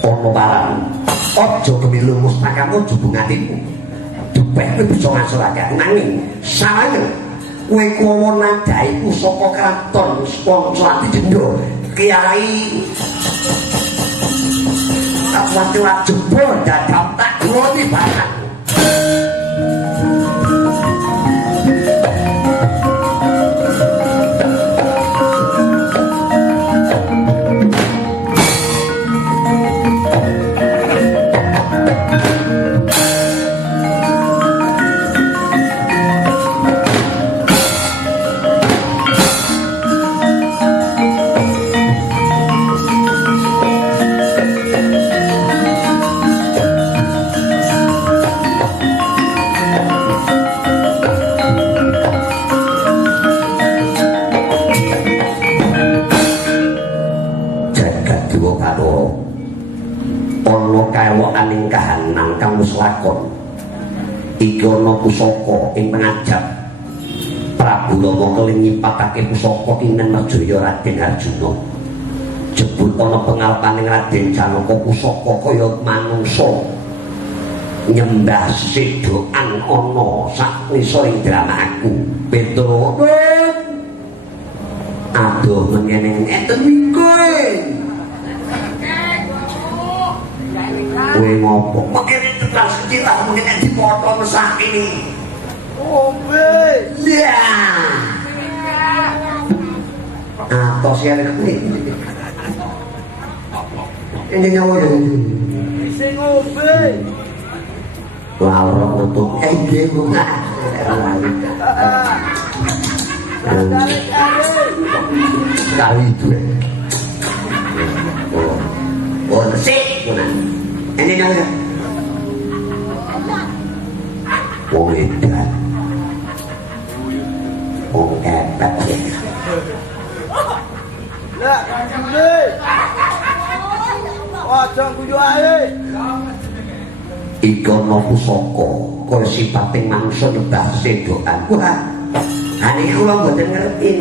ono barang ojo kemilu mustakamu jubung hatimu dupeh kowe bisa ngasorake nanging sarane kowe kuwo nadaiku saka kraton Sponsrati Jendra Kiai Aswati jebol dadam tak gloni barang lakon iki ana pusaka ing pengajap Prabu Rama keling nyipatake pusaka kinen Merjaya Raden Arjuna jebul ana pengalpaning Raden Janaka pusaka kaya manungsa nyembah sedokan ana sak ngisoring dramaku Petro aduh mengeneng enten iki kowe ngopo mungkin tetas kecilan mungkin dipotong sak ini ombe ya atos ya ini nyawa sing ombe lawrok untuk nggih bunga kali itu oh sik ini nanya wong edan wong edan lah kanjune aja guyu ae ikono pusaka kaya sipating manungsa nyembah sedokan wah ane kula mboten ngerti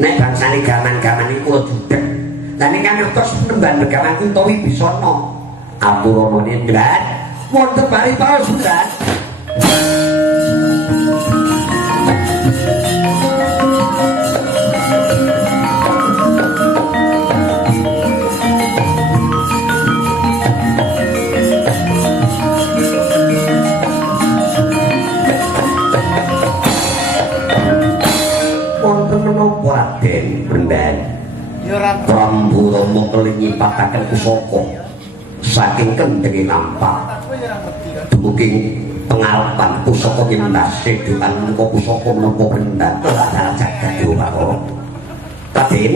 nek bangsane gaman-gaman iku dudek lan nek ngertos penemban begawan Kuntawi Bisana Aturana Nindrat wonten bari paus Nindrat wonten menapa Raden Brendan Prabu Rama keling nyipataken pusaka saking kendenge nampak dumugi pengalpan pusaka nyembah sedokan menika pusaka menapa Brendan ora jagat dewa Raden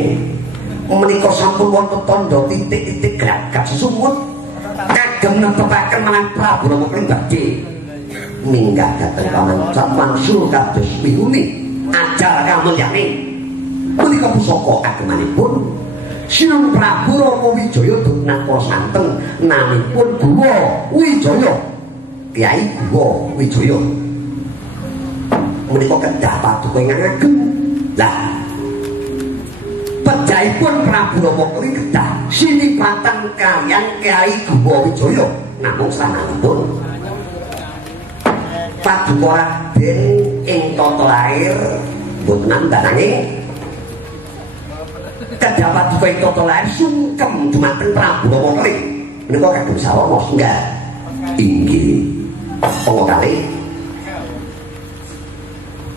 menika sampun wonten tandha titik-titik geragat sesungguh kagem netepaken marang Prabu Rama Kring badhe minggah dhateng paman Mansur kados miuni ajar kamulyane punika pusaka agemanipun Sinung Prabu Rama Wijaya dunaka santeng namipun Guwa Wijaya Kyai Guwa Wijaya menika kedah paduka ingkang ageng lah pejahipun Prabu Rama Kring kedah sinipatan kaliyan Kyai Guwa Wijaya namung sanalipun paduka Raden ing tata lair boten nandhange kedah paduka ing tata lair sungkem dumateng Prabu Rama Kring menika kagem sawara senggah inggih pangga kalih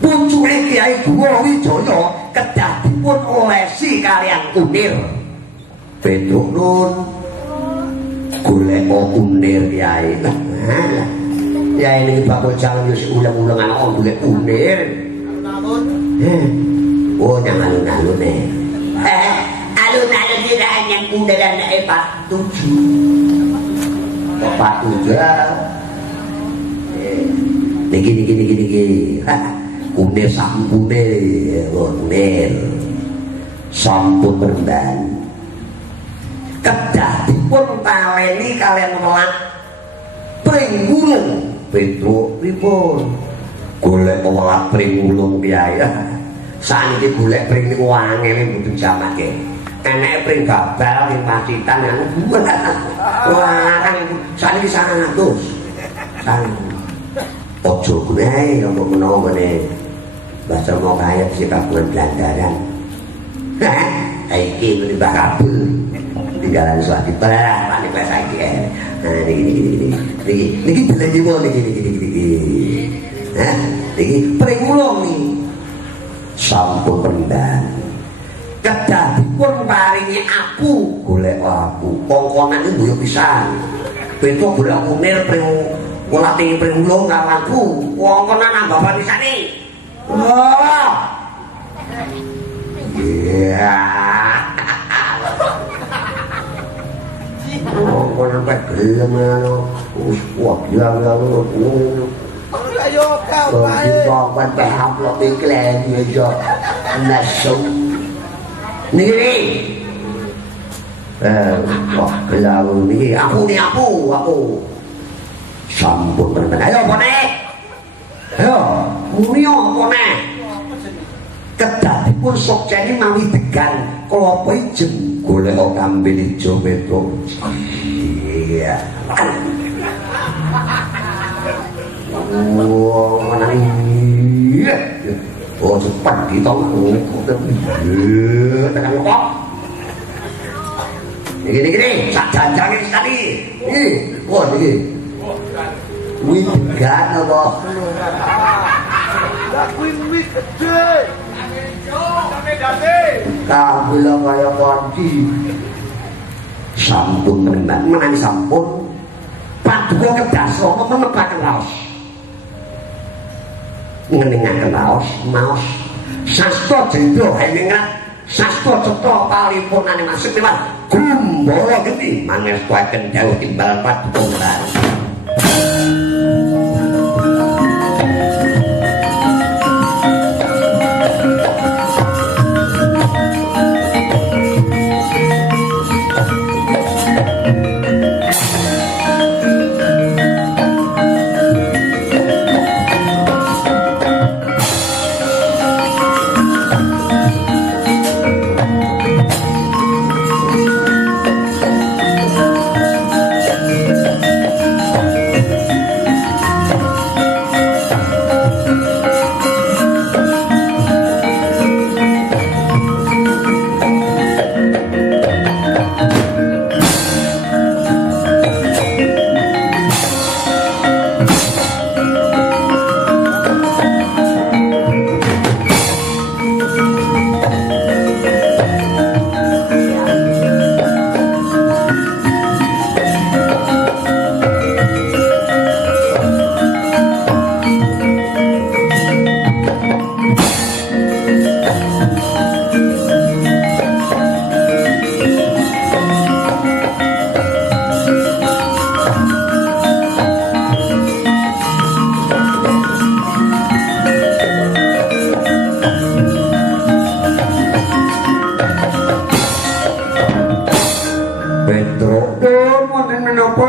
pucuke Kyai Guwa Wijaya kedah dipun olesi kaliyan Unir Petruk Nun golek Unir Kyai Kyai niki bakul jalan yo ulang-ulang anak golek Unir oh yang alun-alun alun-alun tidak hanya kuda dan Pak 7 Pak 7 niki Unir sampune Unir sampun rendan kedah dipun taleni kalian melak pringgulung Petruk pripun golek melak pringgulung Kyai saniki golek pring niku angel mboten jamake eneke pring gabal ing Pacitan yang wah kan saniki 100 ojo kuwi apa menawa ngene bahasa mau kaya si kabuan Belandaran iki muni Mbah Kabul tinggalan suatu pelah panik pas saiki niki belanja mau niki niki pringulung nih sampun rendang kedah dipun paringi aku golek aku kongkonan iki mbuh pisan beto golek Unir pring kula tinggi pringulung kawanku kongkonan nambah panisane oh iya kongkonan pek gelem wis kuat ya ayo kau bae kok pek upload iklan yo nasu niki wah kelau niki aku sampun tenan ayo pone ayo muni apa nek kedah dipun sokjeni mawi degan klapa ijem golek kambil ijo Petro iya mana iya oh cepat kita tekan kok ini sak janjang ini tadi ini wah ini wih degan apa wih gede kabel kaya konci sampun menang sampun paduka kedah srama menepaken raos ngeningaken raos maos sasta jendra heningrat sasta cetha paripurnane maksud lewat gumbala geni mangestuaken dawuh timbal paduka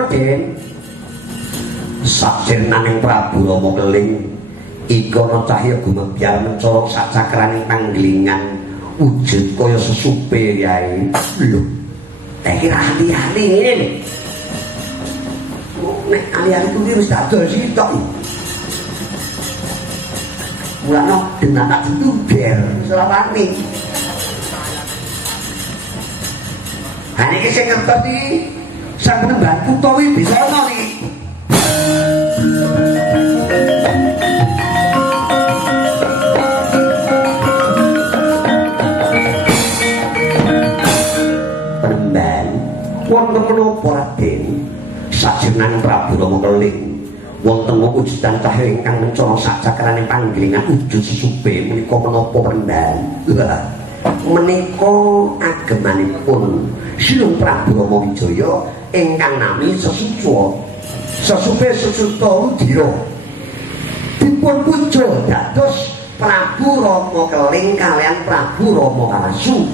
Raden. Sakjroning Prabu Rama keling ikana cahya gumebyar mencara sacakraning panggelingan wujud kaya sesupe yae. Lho, iki ahli-ahli ngene. Nek ahli-ahli kuwi wis dadol sitok. Mulane denanak itu ber selawani. Hani iki sing ngertos iki sang penemban utawi bisa ana iki. Penemban wonten menapa Raden? Sajroning Prabu Rama keling wonten wujudan cahya ingkang mencara sacakraning panggelingan wujud sesupe menika menapa penemban? Lah menika agemanipun Sinung Prabu Rama Wijaya ingkang nami Sesuca. Sesupe Sesuta Udira dipun puja dados Prabu Rama keling kalian Prabu Rama Kalasu.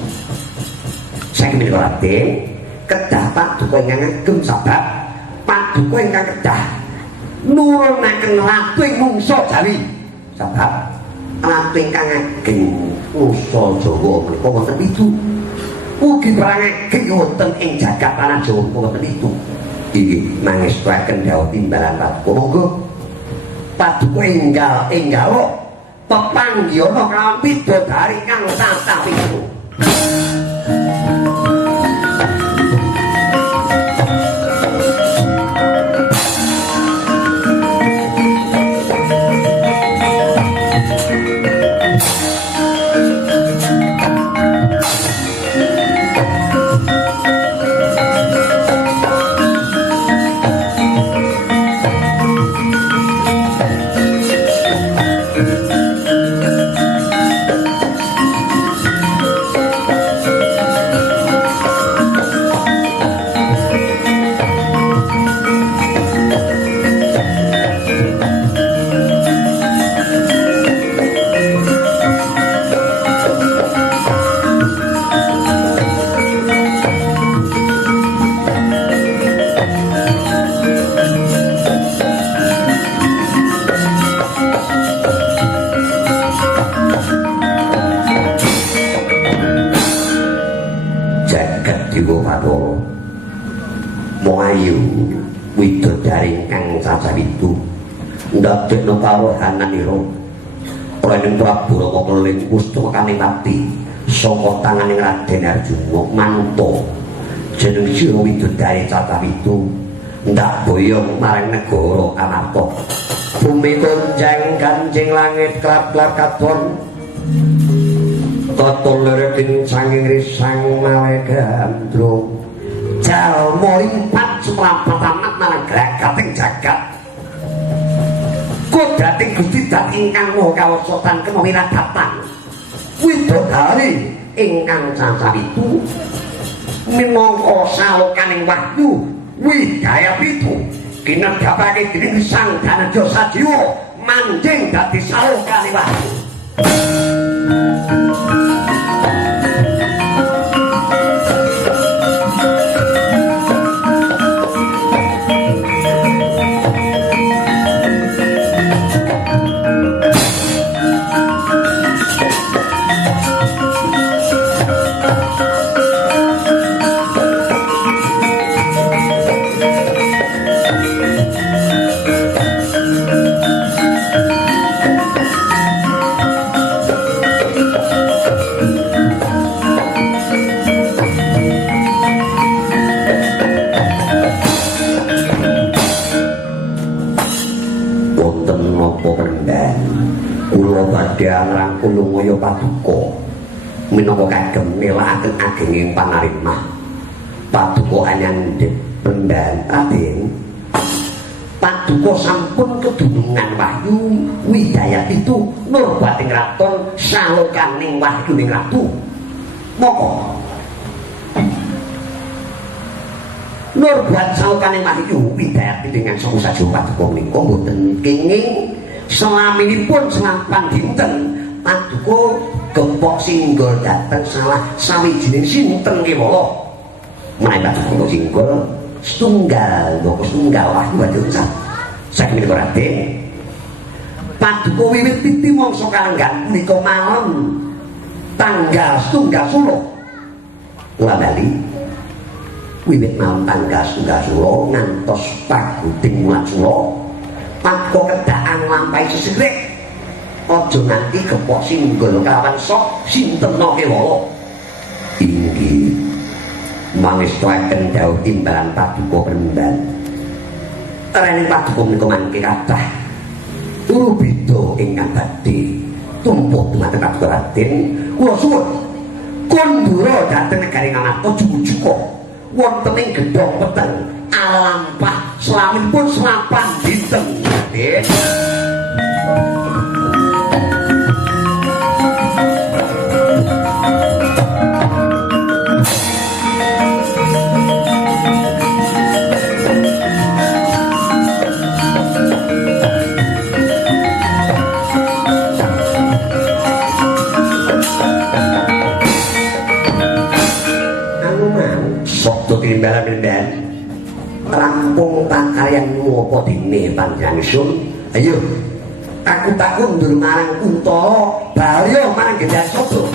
Saking menika Raden kedah paduka ingkang ageng sabab paduka ingkang kedah nurunaken ratu ing mungsa Jawi sabab ratu ingkang ageng mungsa Jawa menika wonten pitu ugi perang ageng wonten ing jagat tanah Jawa wonten pitu. Iki mangestaken dawuh timbalan paduka monggo paduka enggalo pepanggihana kalawan bidodari kang tansah pitu. Ndadekno karohananira Raden Prabu Rama keling pustakaning pati saka tanganing Raden Arjuna manto jeneng sira widodari cacah pitu ndak boyong marang negara Amarta bumi gonjang ganjing langit klap-klap katon katon lereking sanging risang mawe gandrung jalma limpat semrapat amat marang gragating jagat kodating Gusti Dat ingkang maha kawosotan kena wiradatan widodari ingkang cacah pitu minangka salokaning wahyu widaya pitu kinedhapake dening Sang Danaja Sajiwa manjing dadi salokaning wahyu. Rangkul ngaya paduka minangka kagem nélakaken agenging panarimah paduka anyandhep pendhan Raden paduka sampun kedunungan wahyu widayat itu nurbating raton salokaning wahyuning ratu moko nurbat salokaning wahyu widayat dengan saha saja paduka menika boten kenging selaminipun selapan dinten paduka gempok singgol dateng salah sawijining sinten kewala menawi paduka singgol setunggal wah badhe ucap saking menika Raden Paduka wiwit piti mangsa kalenggan punika malam tanggal setunggal Suro kula bali wiwit malam tanggal setunggal Suro ngantos paguting mulat Suro Paduka kedaan lampahi sesirek aja nganti kepok singgol kelawan sok sinten kewala inggih mangestuaken dawuh timbalan Paduka Prendan rening Paduka menika mangke kathah rubeda ingkang badhe tumpuk dumateng Paduka Raden kula suwun kondura dhateng negari Ngamata jujuka wonten ing gedhong peteng alampah slaminipun selapan dinten Raden timbalan-timbalan rampung pakaryan ngopo dene panjenengan ayo aku tak kundur marang Kuntala bahaya marang Gendasada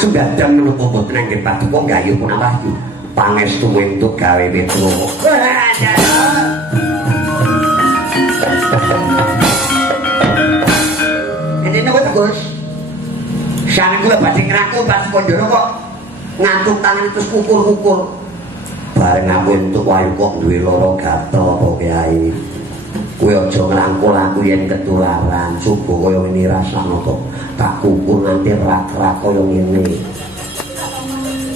Sugadang menapa boten anggen Paduka nggayuh punawahyu pangestu entuk gawe metro. Ini napa Gus? Sang kula badhe ngrangkul pas Pandana kok ngantuk tangan terus kukur-kukur. Bareng aku entuk wayu kok duwe lara gatel apa Kyai. Kowe aja ngrangkul aku yen ketularan, subuh kaya ngene rasane to. Tak kukur nganti rak-rak kaya ngene.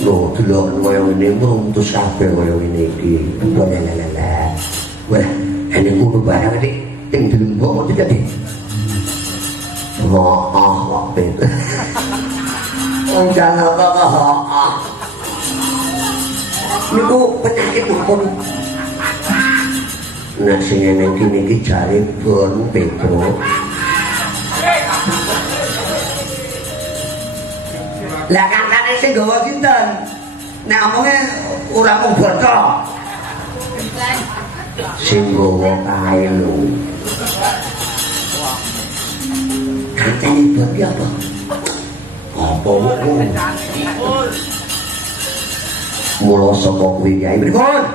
Lho, delok kaya ngene mruntus kabeh kaya ngene iki. Lelelele. Wah, ene kudu barang iki ting dilembok kok dadi. Kok bet. Jangan kok. Niku penyakit pun. Nah sing ngene iki jare Bon Petro. Lah kancane sing gawa sinten? Nek omonge ora mung bocah. Sing gawa kae lho. Kancane Bon ki apa? Apa wae? Mula saka kuwi Kyai mrikon.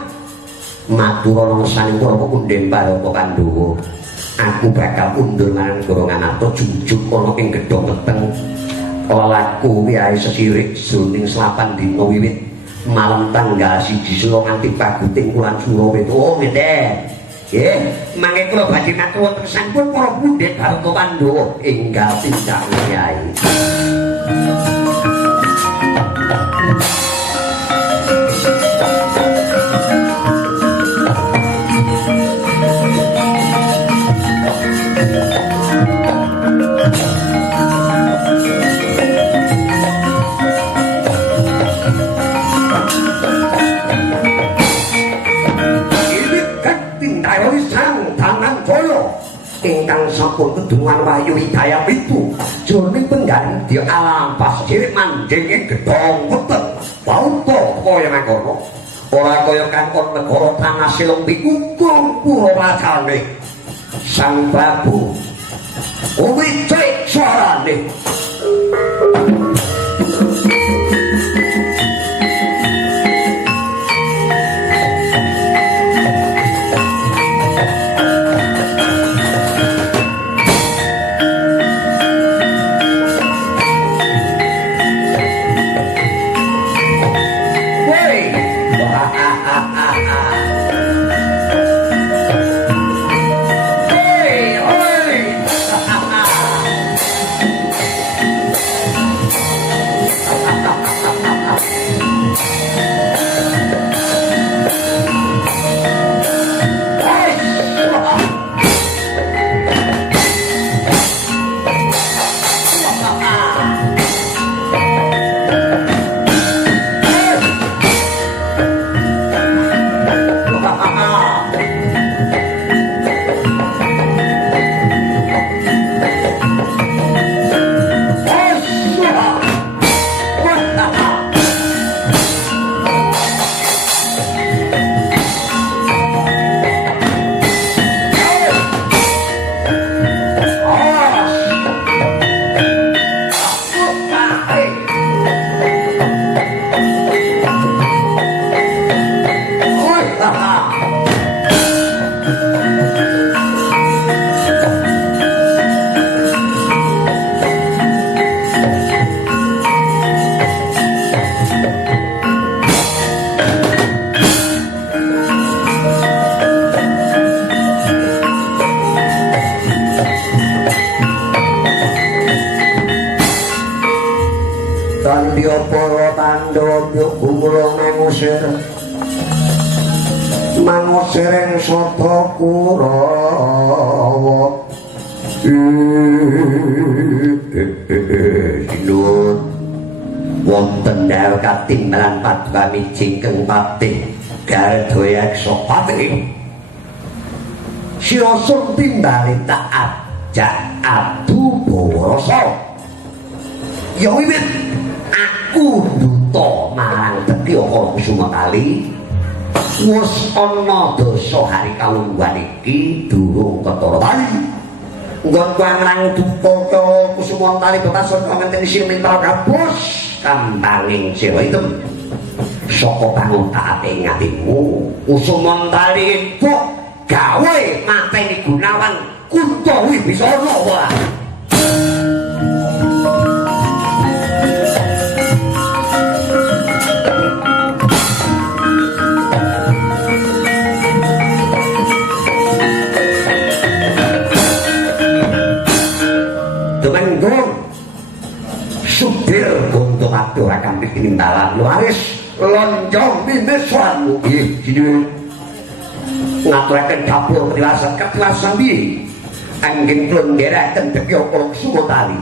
Matur ana saning kula kundhen Paraga Pandhawa. Aku bakal undur marang Goro Ngamata jujuk ana ing gedhong peteng. Lelaku wae sesirik jroning selapan dina wiwit malam tanggal 1 Suro nganti paguting wulan Suraweta. Oh ngeten. Nggih, mangke kula badhe matur wonten sampun para pundhen Paraga Pandhawa enggal tindak Kyai. Ingkang sampun kedungan wayu hidayah itu jroning penggaling dia alampas cilik manjing ing gedhong peteng bauta kaya mangkono ora kaya kangkon negara tanah silung pikukum pura wacane sang babu uwicik suarane mangusir mangusiring sapa Kurawa Sinun wonten dalu katimbalan paduka mijingkeng patih Gardayaksa patih Sirasun timbali taat jak adu bawarasa ya wiwit aku duta marang Tetyaka Kusumatali wis ana dasa hari kalungguhan iki durung ketara tali nggon kuangrang duka Kusumatali Batasura ngenten sing mitra kabus kambanging sira itu saka panguntaate ngatimu Kusumatali itu gawe mateni Gunawan Kuntawibisono wae Tumenggung Sudir untuk aturakan dikinimbalan Luaris lonjong mineswanmu Jadi ngaturakan dapur ketilasan bi Anggin kelenggerahkan Tetyaka Kusumatali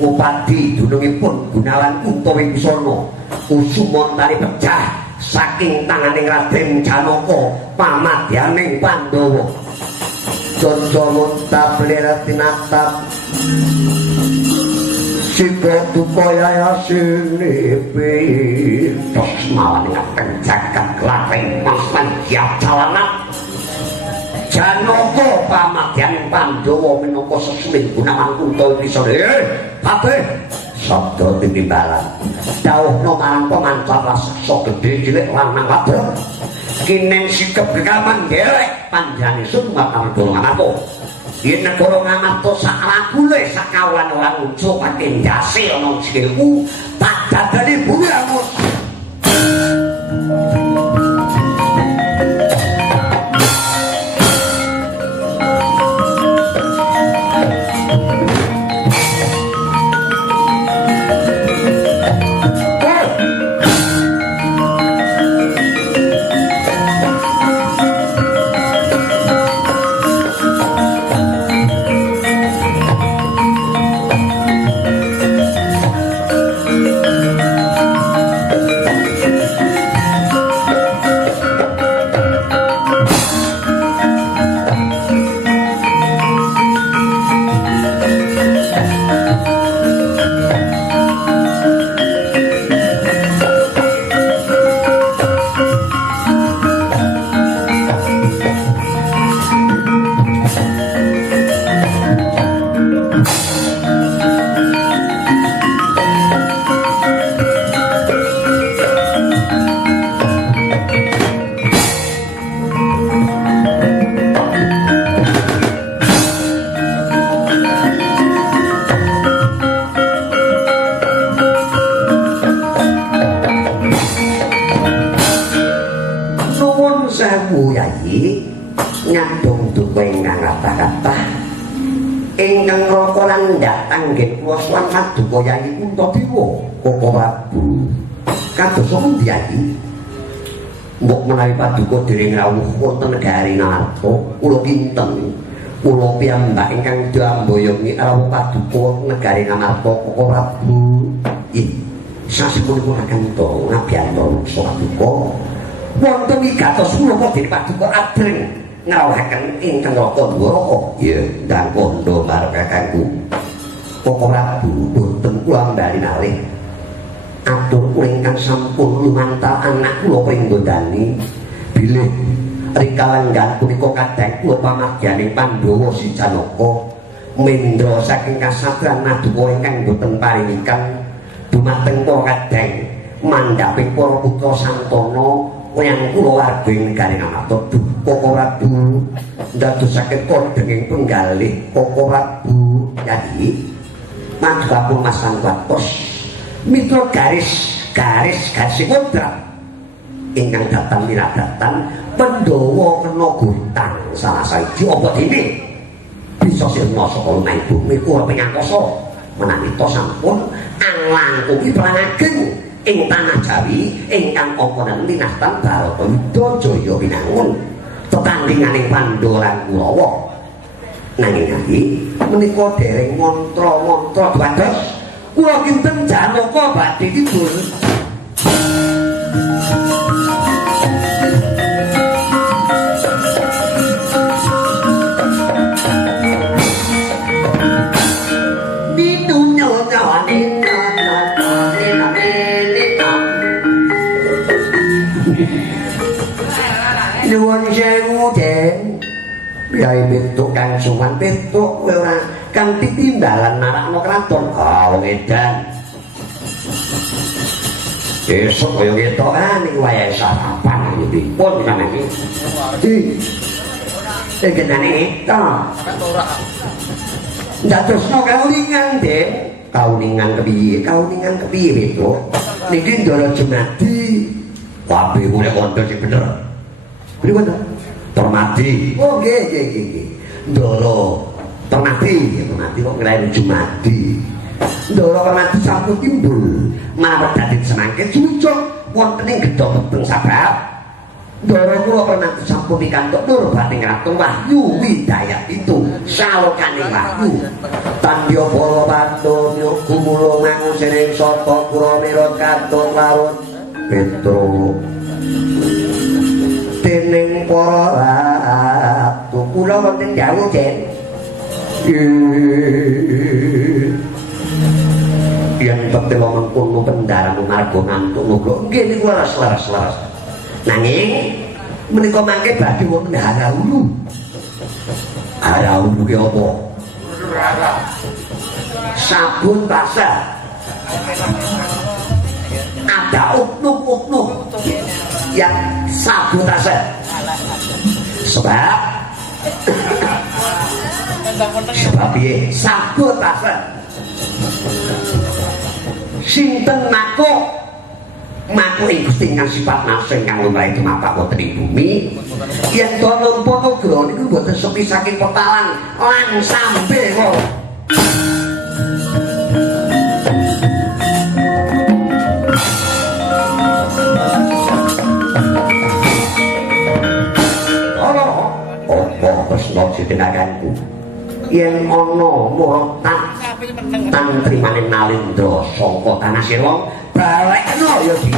Upadi dunungipun Gunawan Kuntawibisono Kusumatali pecah saking tanganing Raden Janaka pamadyaning Pandhawa Dondo muntablir tinatap Siko tukaya sinipi Tos mawan ngaten jagat kelakeng Masman siap jalanan Janaka pamadyaning Pandhawa minangka sesuling Gunawan Kuntawibisono Patih sabda tinimbalan dawuhna marang pemancar raseksa gedhe cilik lanang wadon kinen sikep gekaman derek panjane sumat marga ngamarta yen negara ngamarta sak lakune sak kawan orang unjuk pating jase ana sikilku tak dadani bumi angus nyandung duka ingkang kathah-kathah ingkang raka lan datang nggih kula suwan paduka Yai Kuntadewa Koko Prabu kados pundi Yai mbok menawi paduka dereng rawuh wonten negari Ngamarta kula kinten kula piyambak ingkang damboyongi rawuh paduka negari Ngamarta Koko Prabu nggih sasampunipun kanta ngabiyantara paduka wonten wigatos kula dening paduka adreng ngrawuhaken ingkang raka dwaraka ya ndang kandha marang kakangku Koko Prabu boten kula mbali malih atur kula ingkang sampun lumantar anak kula pringgondani bilih rikalan punika kadang kula pamadyaning Pandhawa si Janaka mendra saking kasatran maduka ingkang boten paringikan dumateng para kadang mandhaping para putra santana yang kula warga negari Ngamarta Koko Prabu ndadosaken kodenging penggalih Koko Prabu Yai madhapun Mas Watos mitra garis kontrak ingkang datang miradatan Pandhawa kena guntang salah saiji apa dene bisa sirna saka lumahing bumi kula panyangkasa menawi to sampun langkung perang ageng ing tanah Jawi ingkang angkanen linastan Baratayuda winangun tetandhinganing Pandhawa lan Kurawa. Nanging niki menika dereng mantra-mantra duados kula kinten Janaka badhe kidul. Nuwun sewu Den, Kyai Petuk Kang Suman Petuk kowe ora kanthi timbalan narakno kraton. Wong edan. Esuk kaya ketokan iki wayahe sarapan dipun sampeyan iki. Genane itu. Ndadosno kaulingan Den. Kaulingan kepiye? Kaulingan kepiye Petuk? Niki ndara jemadi. Kabeh oleh kondo sing bener. Pripun to? Permati. Oh nggih. Ndara Permati kok nglair Jumadi. Ndara Permati sampun timbul mawon dadi semangke cucuk wonten ing gedha peteng sabab ndara kula Permati sampun pikantuk nur bating ratu Wahyu Widayat itu salokaning Wahyu. Tandya bala pandonya gumula mangusiring sapa kura mirot katon larut Petro. Dening para ratu kula wonten dawuh Den. Yen petela mengkono pendaran marga ngantuk muga nggih niku laras. Nanging menika mangke badhe wonten Haraulu. Haraulu ki apa? Sabun basah. Ada oknum-oknum yang sabotase. Sebab piye sabotase? Sinten makuk ing Gusti ingkang sifat nafsu ingkang lumrahe tumapak wonten ing bumi. Yen to nampa nugra niku mboten sepi saking petalan lan sampe kok. Tinaganku yen ana muratan tantrimane Nalendra saka tanah Sirwong balekno ya di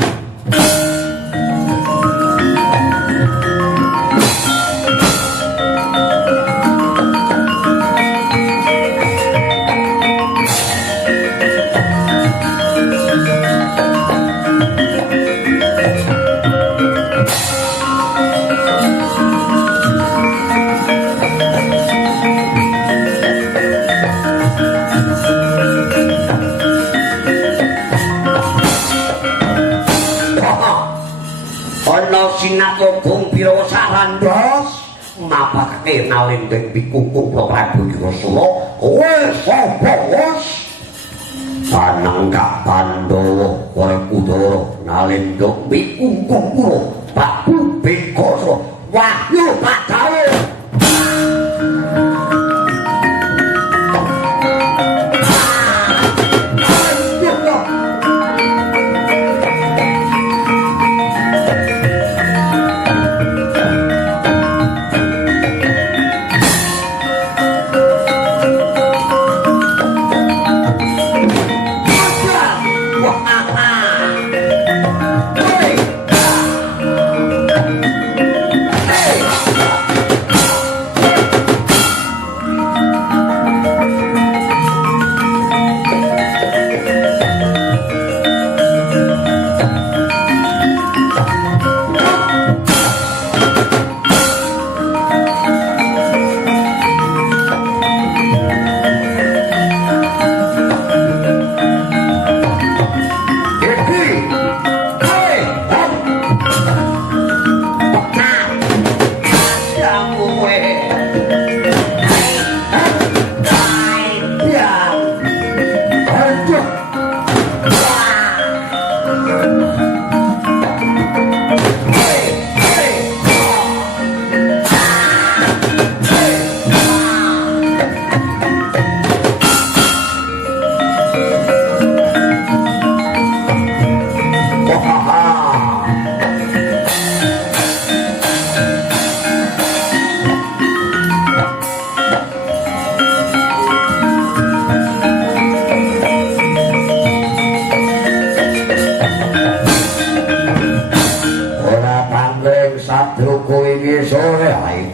Sinatogong Birawa Sarandos mapake Nalendra pikukung Prabu Wirasula wis apa wis panenggak Pandhawa kowe Kudara Nalendra pikukung kula Prabu Bikasa Wahyu Padawa.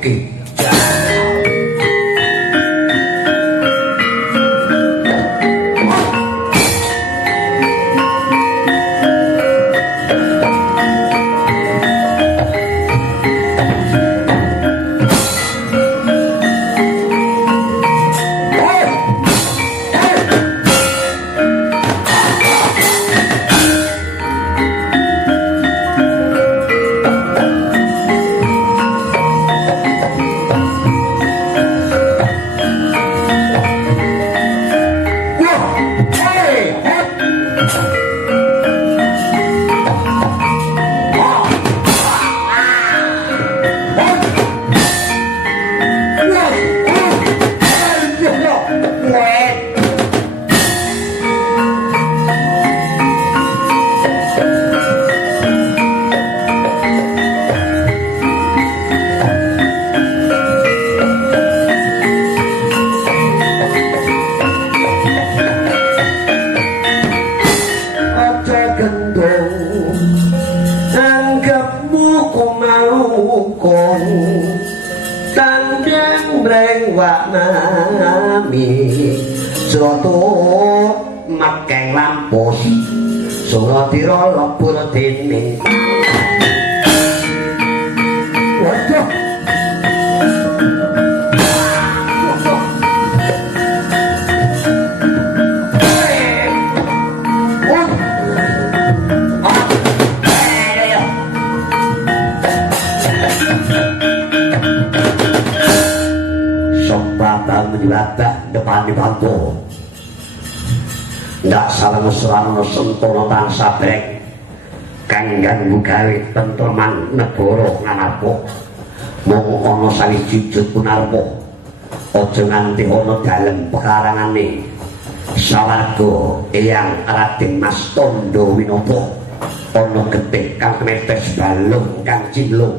iki. Makeng lampus Suratira lebur dening waduh Sombatan menyulatah depan di bangku ndak salah nusrana sentono tansah brek kang ganggu gawe tenteman negara nganarpo mung ana sawiji jujut punarpo aja nganti ana dalem pekarangane sawarga eyang Raden Mas Tondo Winata ana getih kang netes balung kang cimlung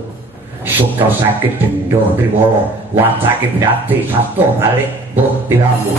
suka sakit denda trimala wacake berarti sasta balik mbok diramu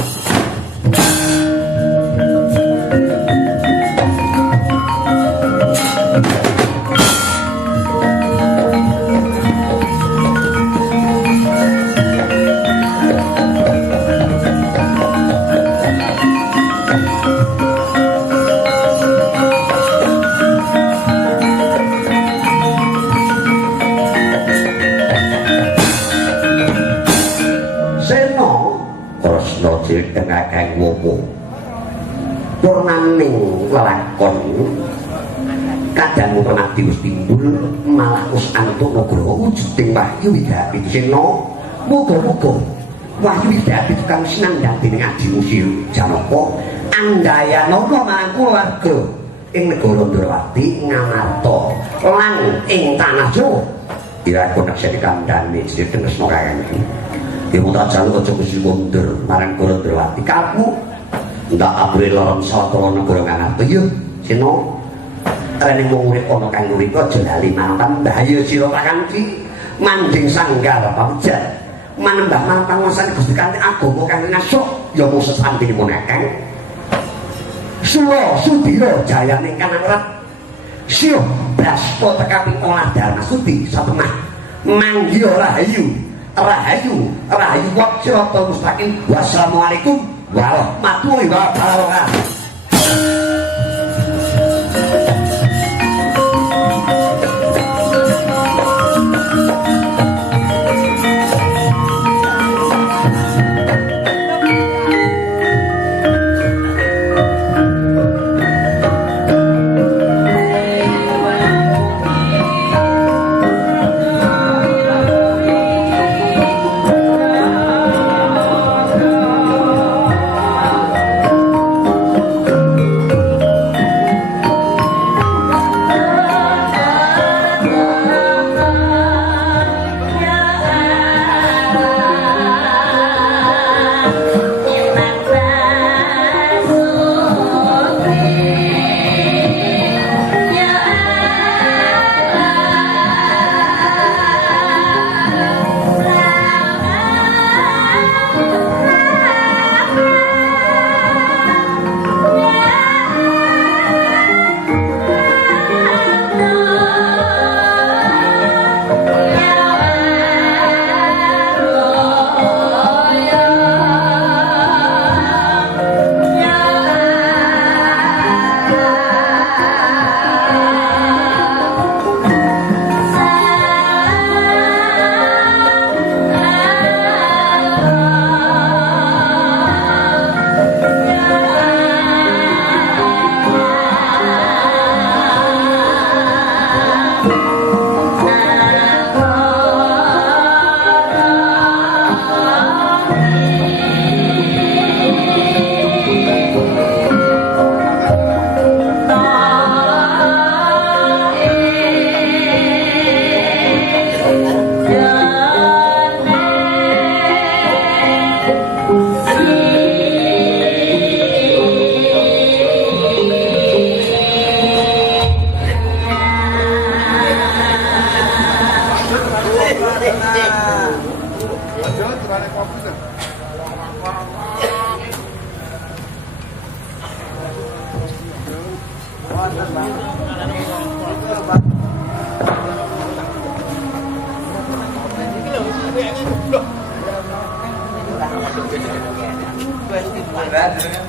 tengah kang wopo purnaning lelakon kadang pernah dius timbul malah us antuk nagara wujuding Wahyu Widapit Sena muga-muga Wahyu Widapit kang sinandhang dening adimu Janaka andayana marang keluarga ing negara Ndrawati Ngamarta lan ing tanah Jawa ira-ira sing kandhane Tresna kakang Ibu tak jaluk aja mesti mundur marang Negara Ndrawati kamu ndak abri lorong sawetara negara Ngamarta yo Sena rene wong urip ana kang urip aja lali mantan bahaya sira Kanthi manding sanggar pamujat manembah mantan wasan Gusti Kanthi agama kang ngasuk ya mung sesantine monakang Sura Sudira jayane kanangrat sira brasta tekapi olah dharma sudi satemah manggiya rahayu Rahayu Wajrata Mustaqim. Wassalamualaikum warahmatullahi wabarakatuh.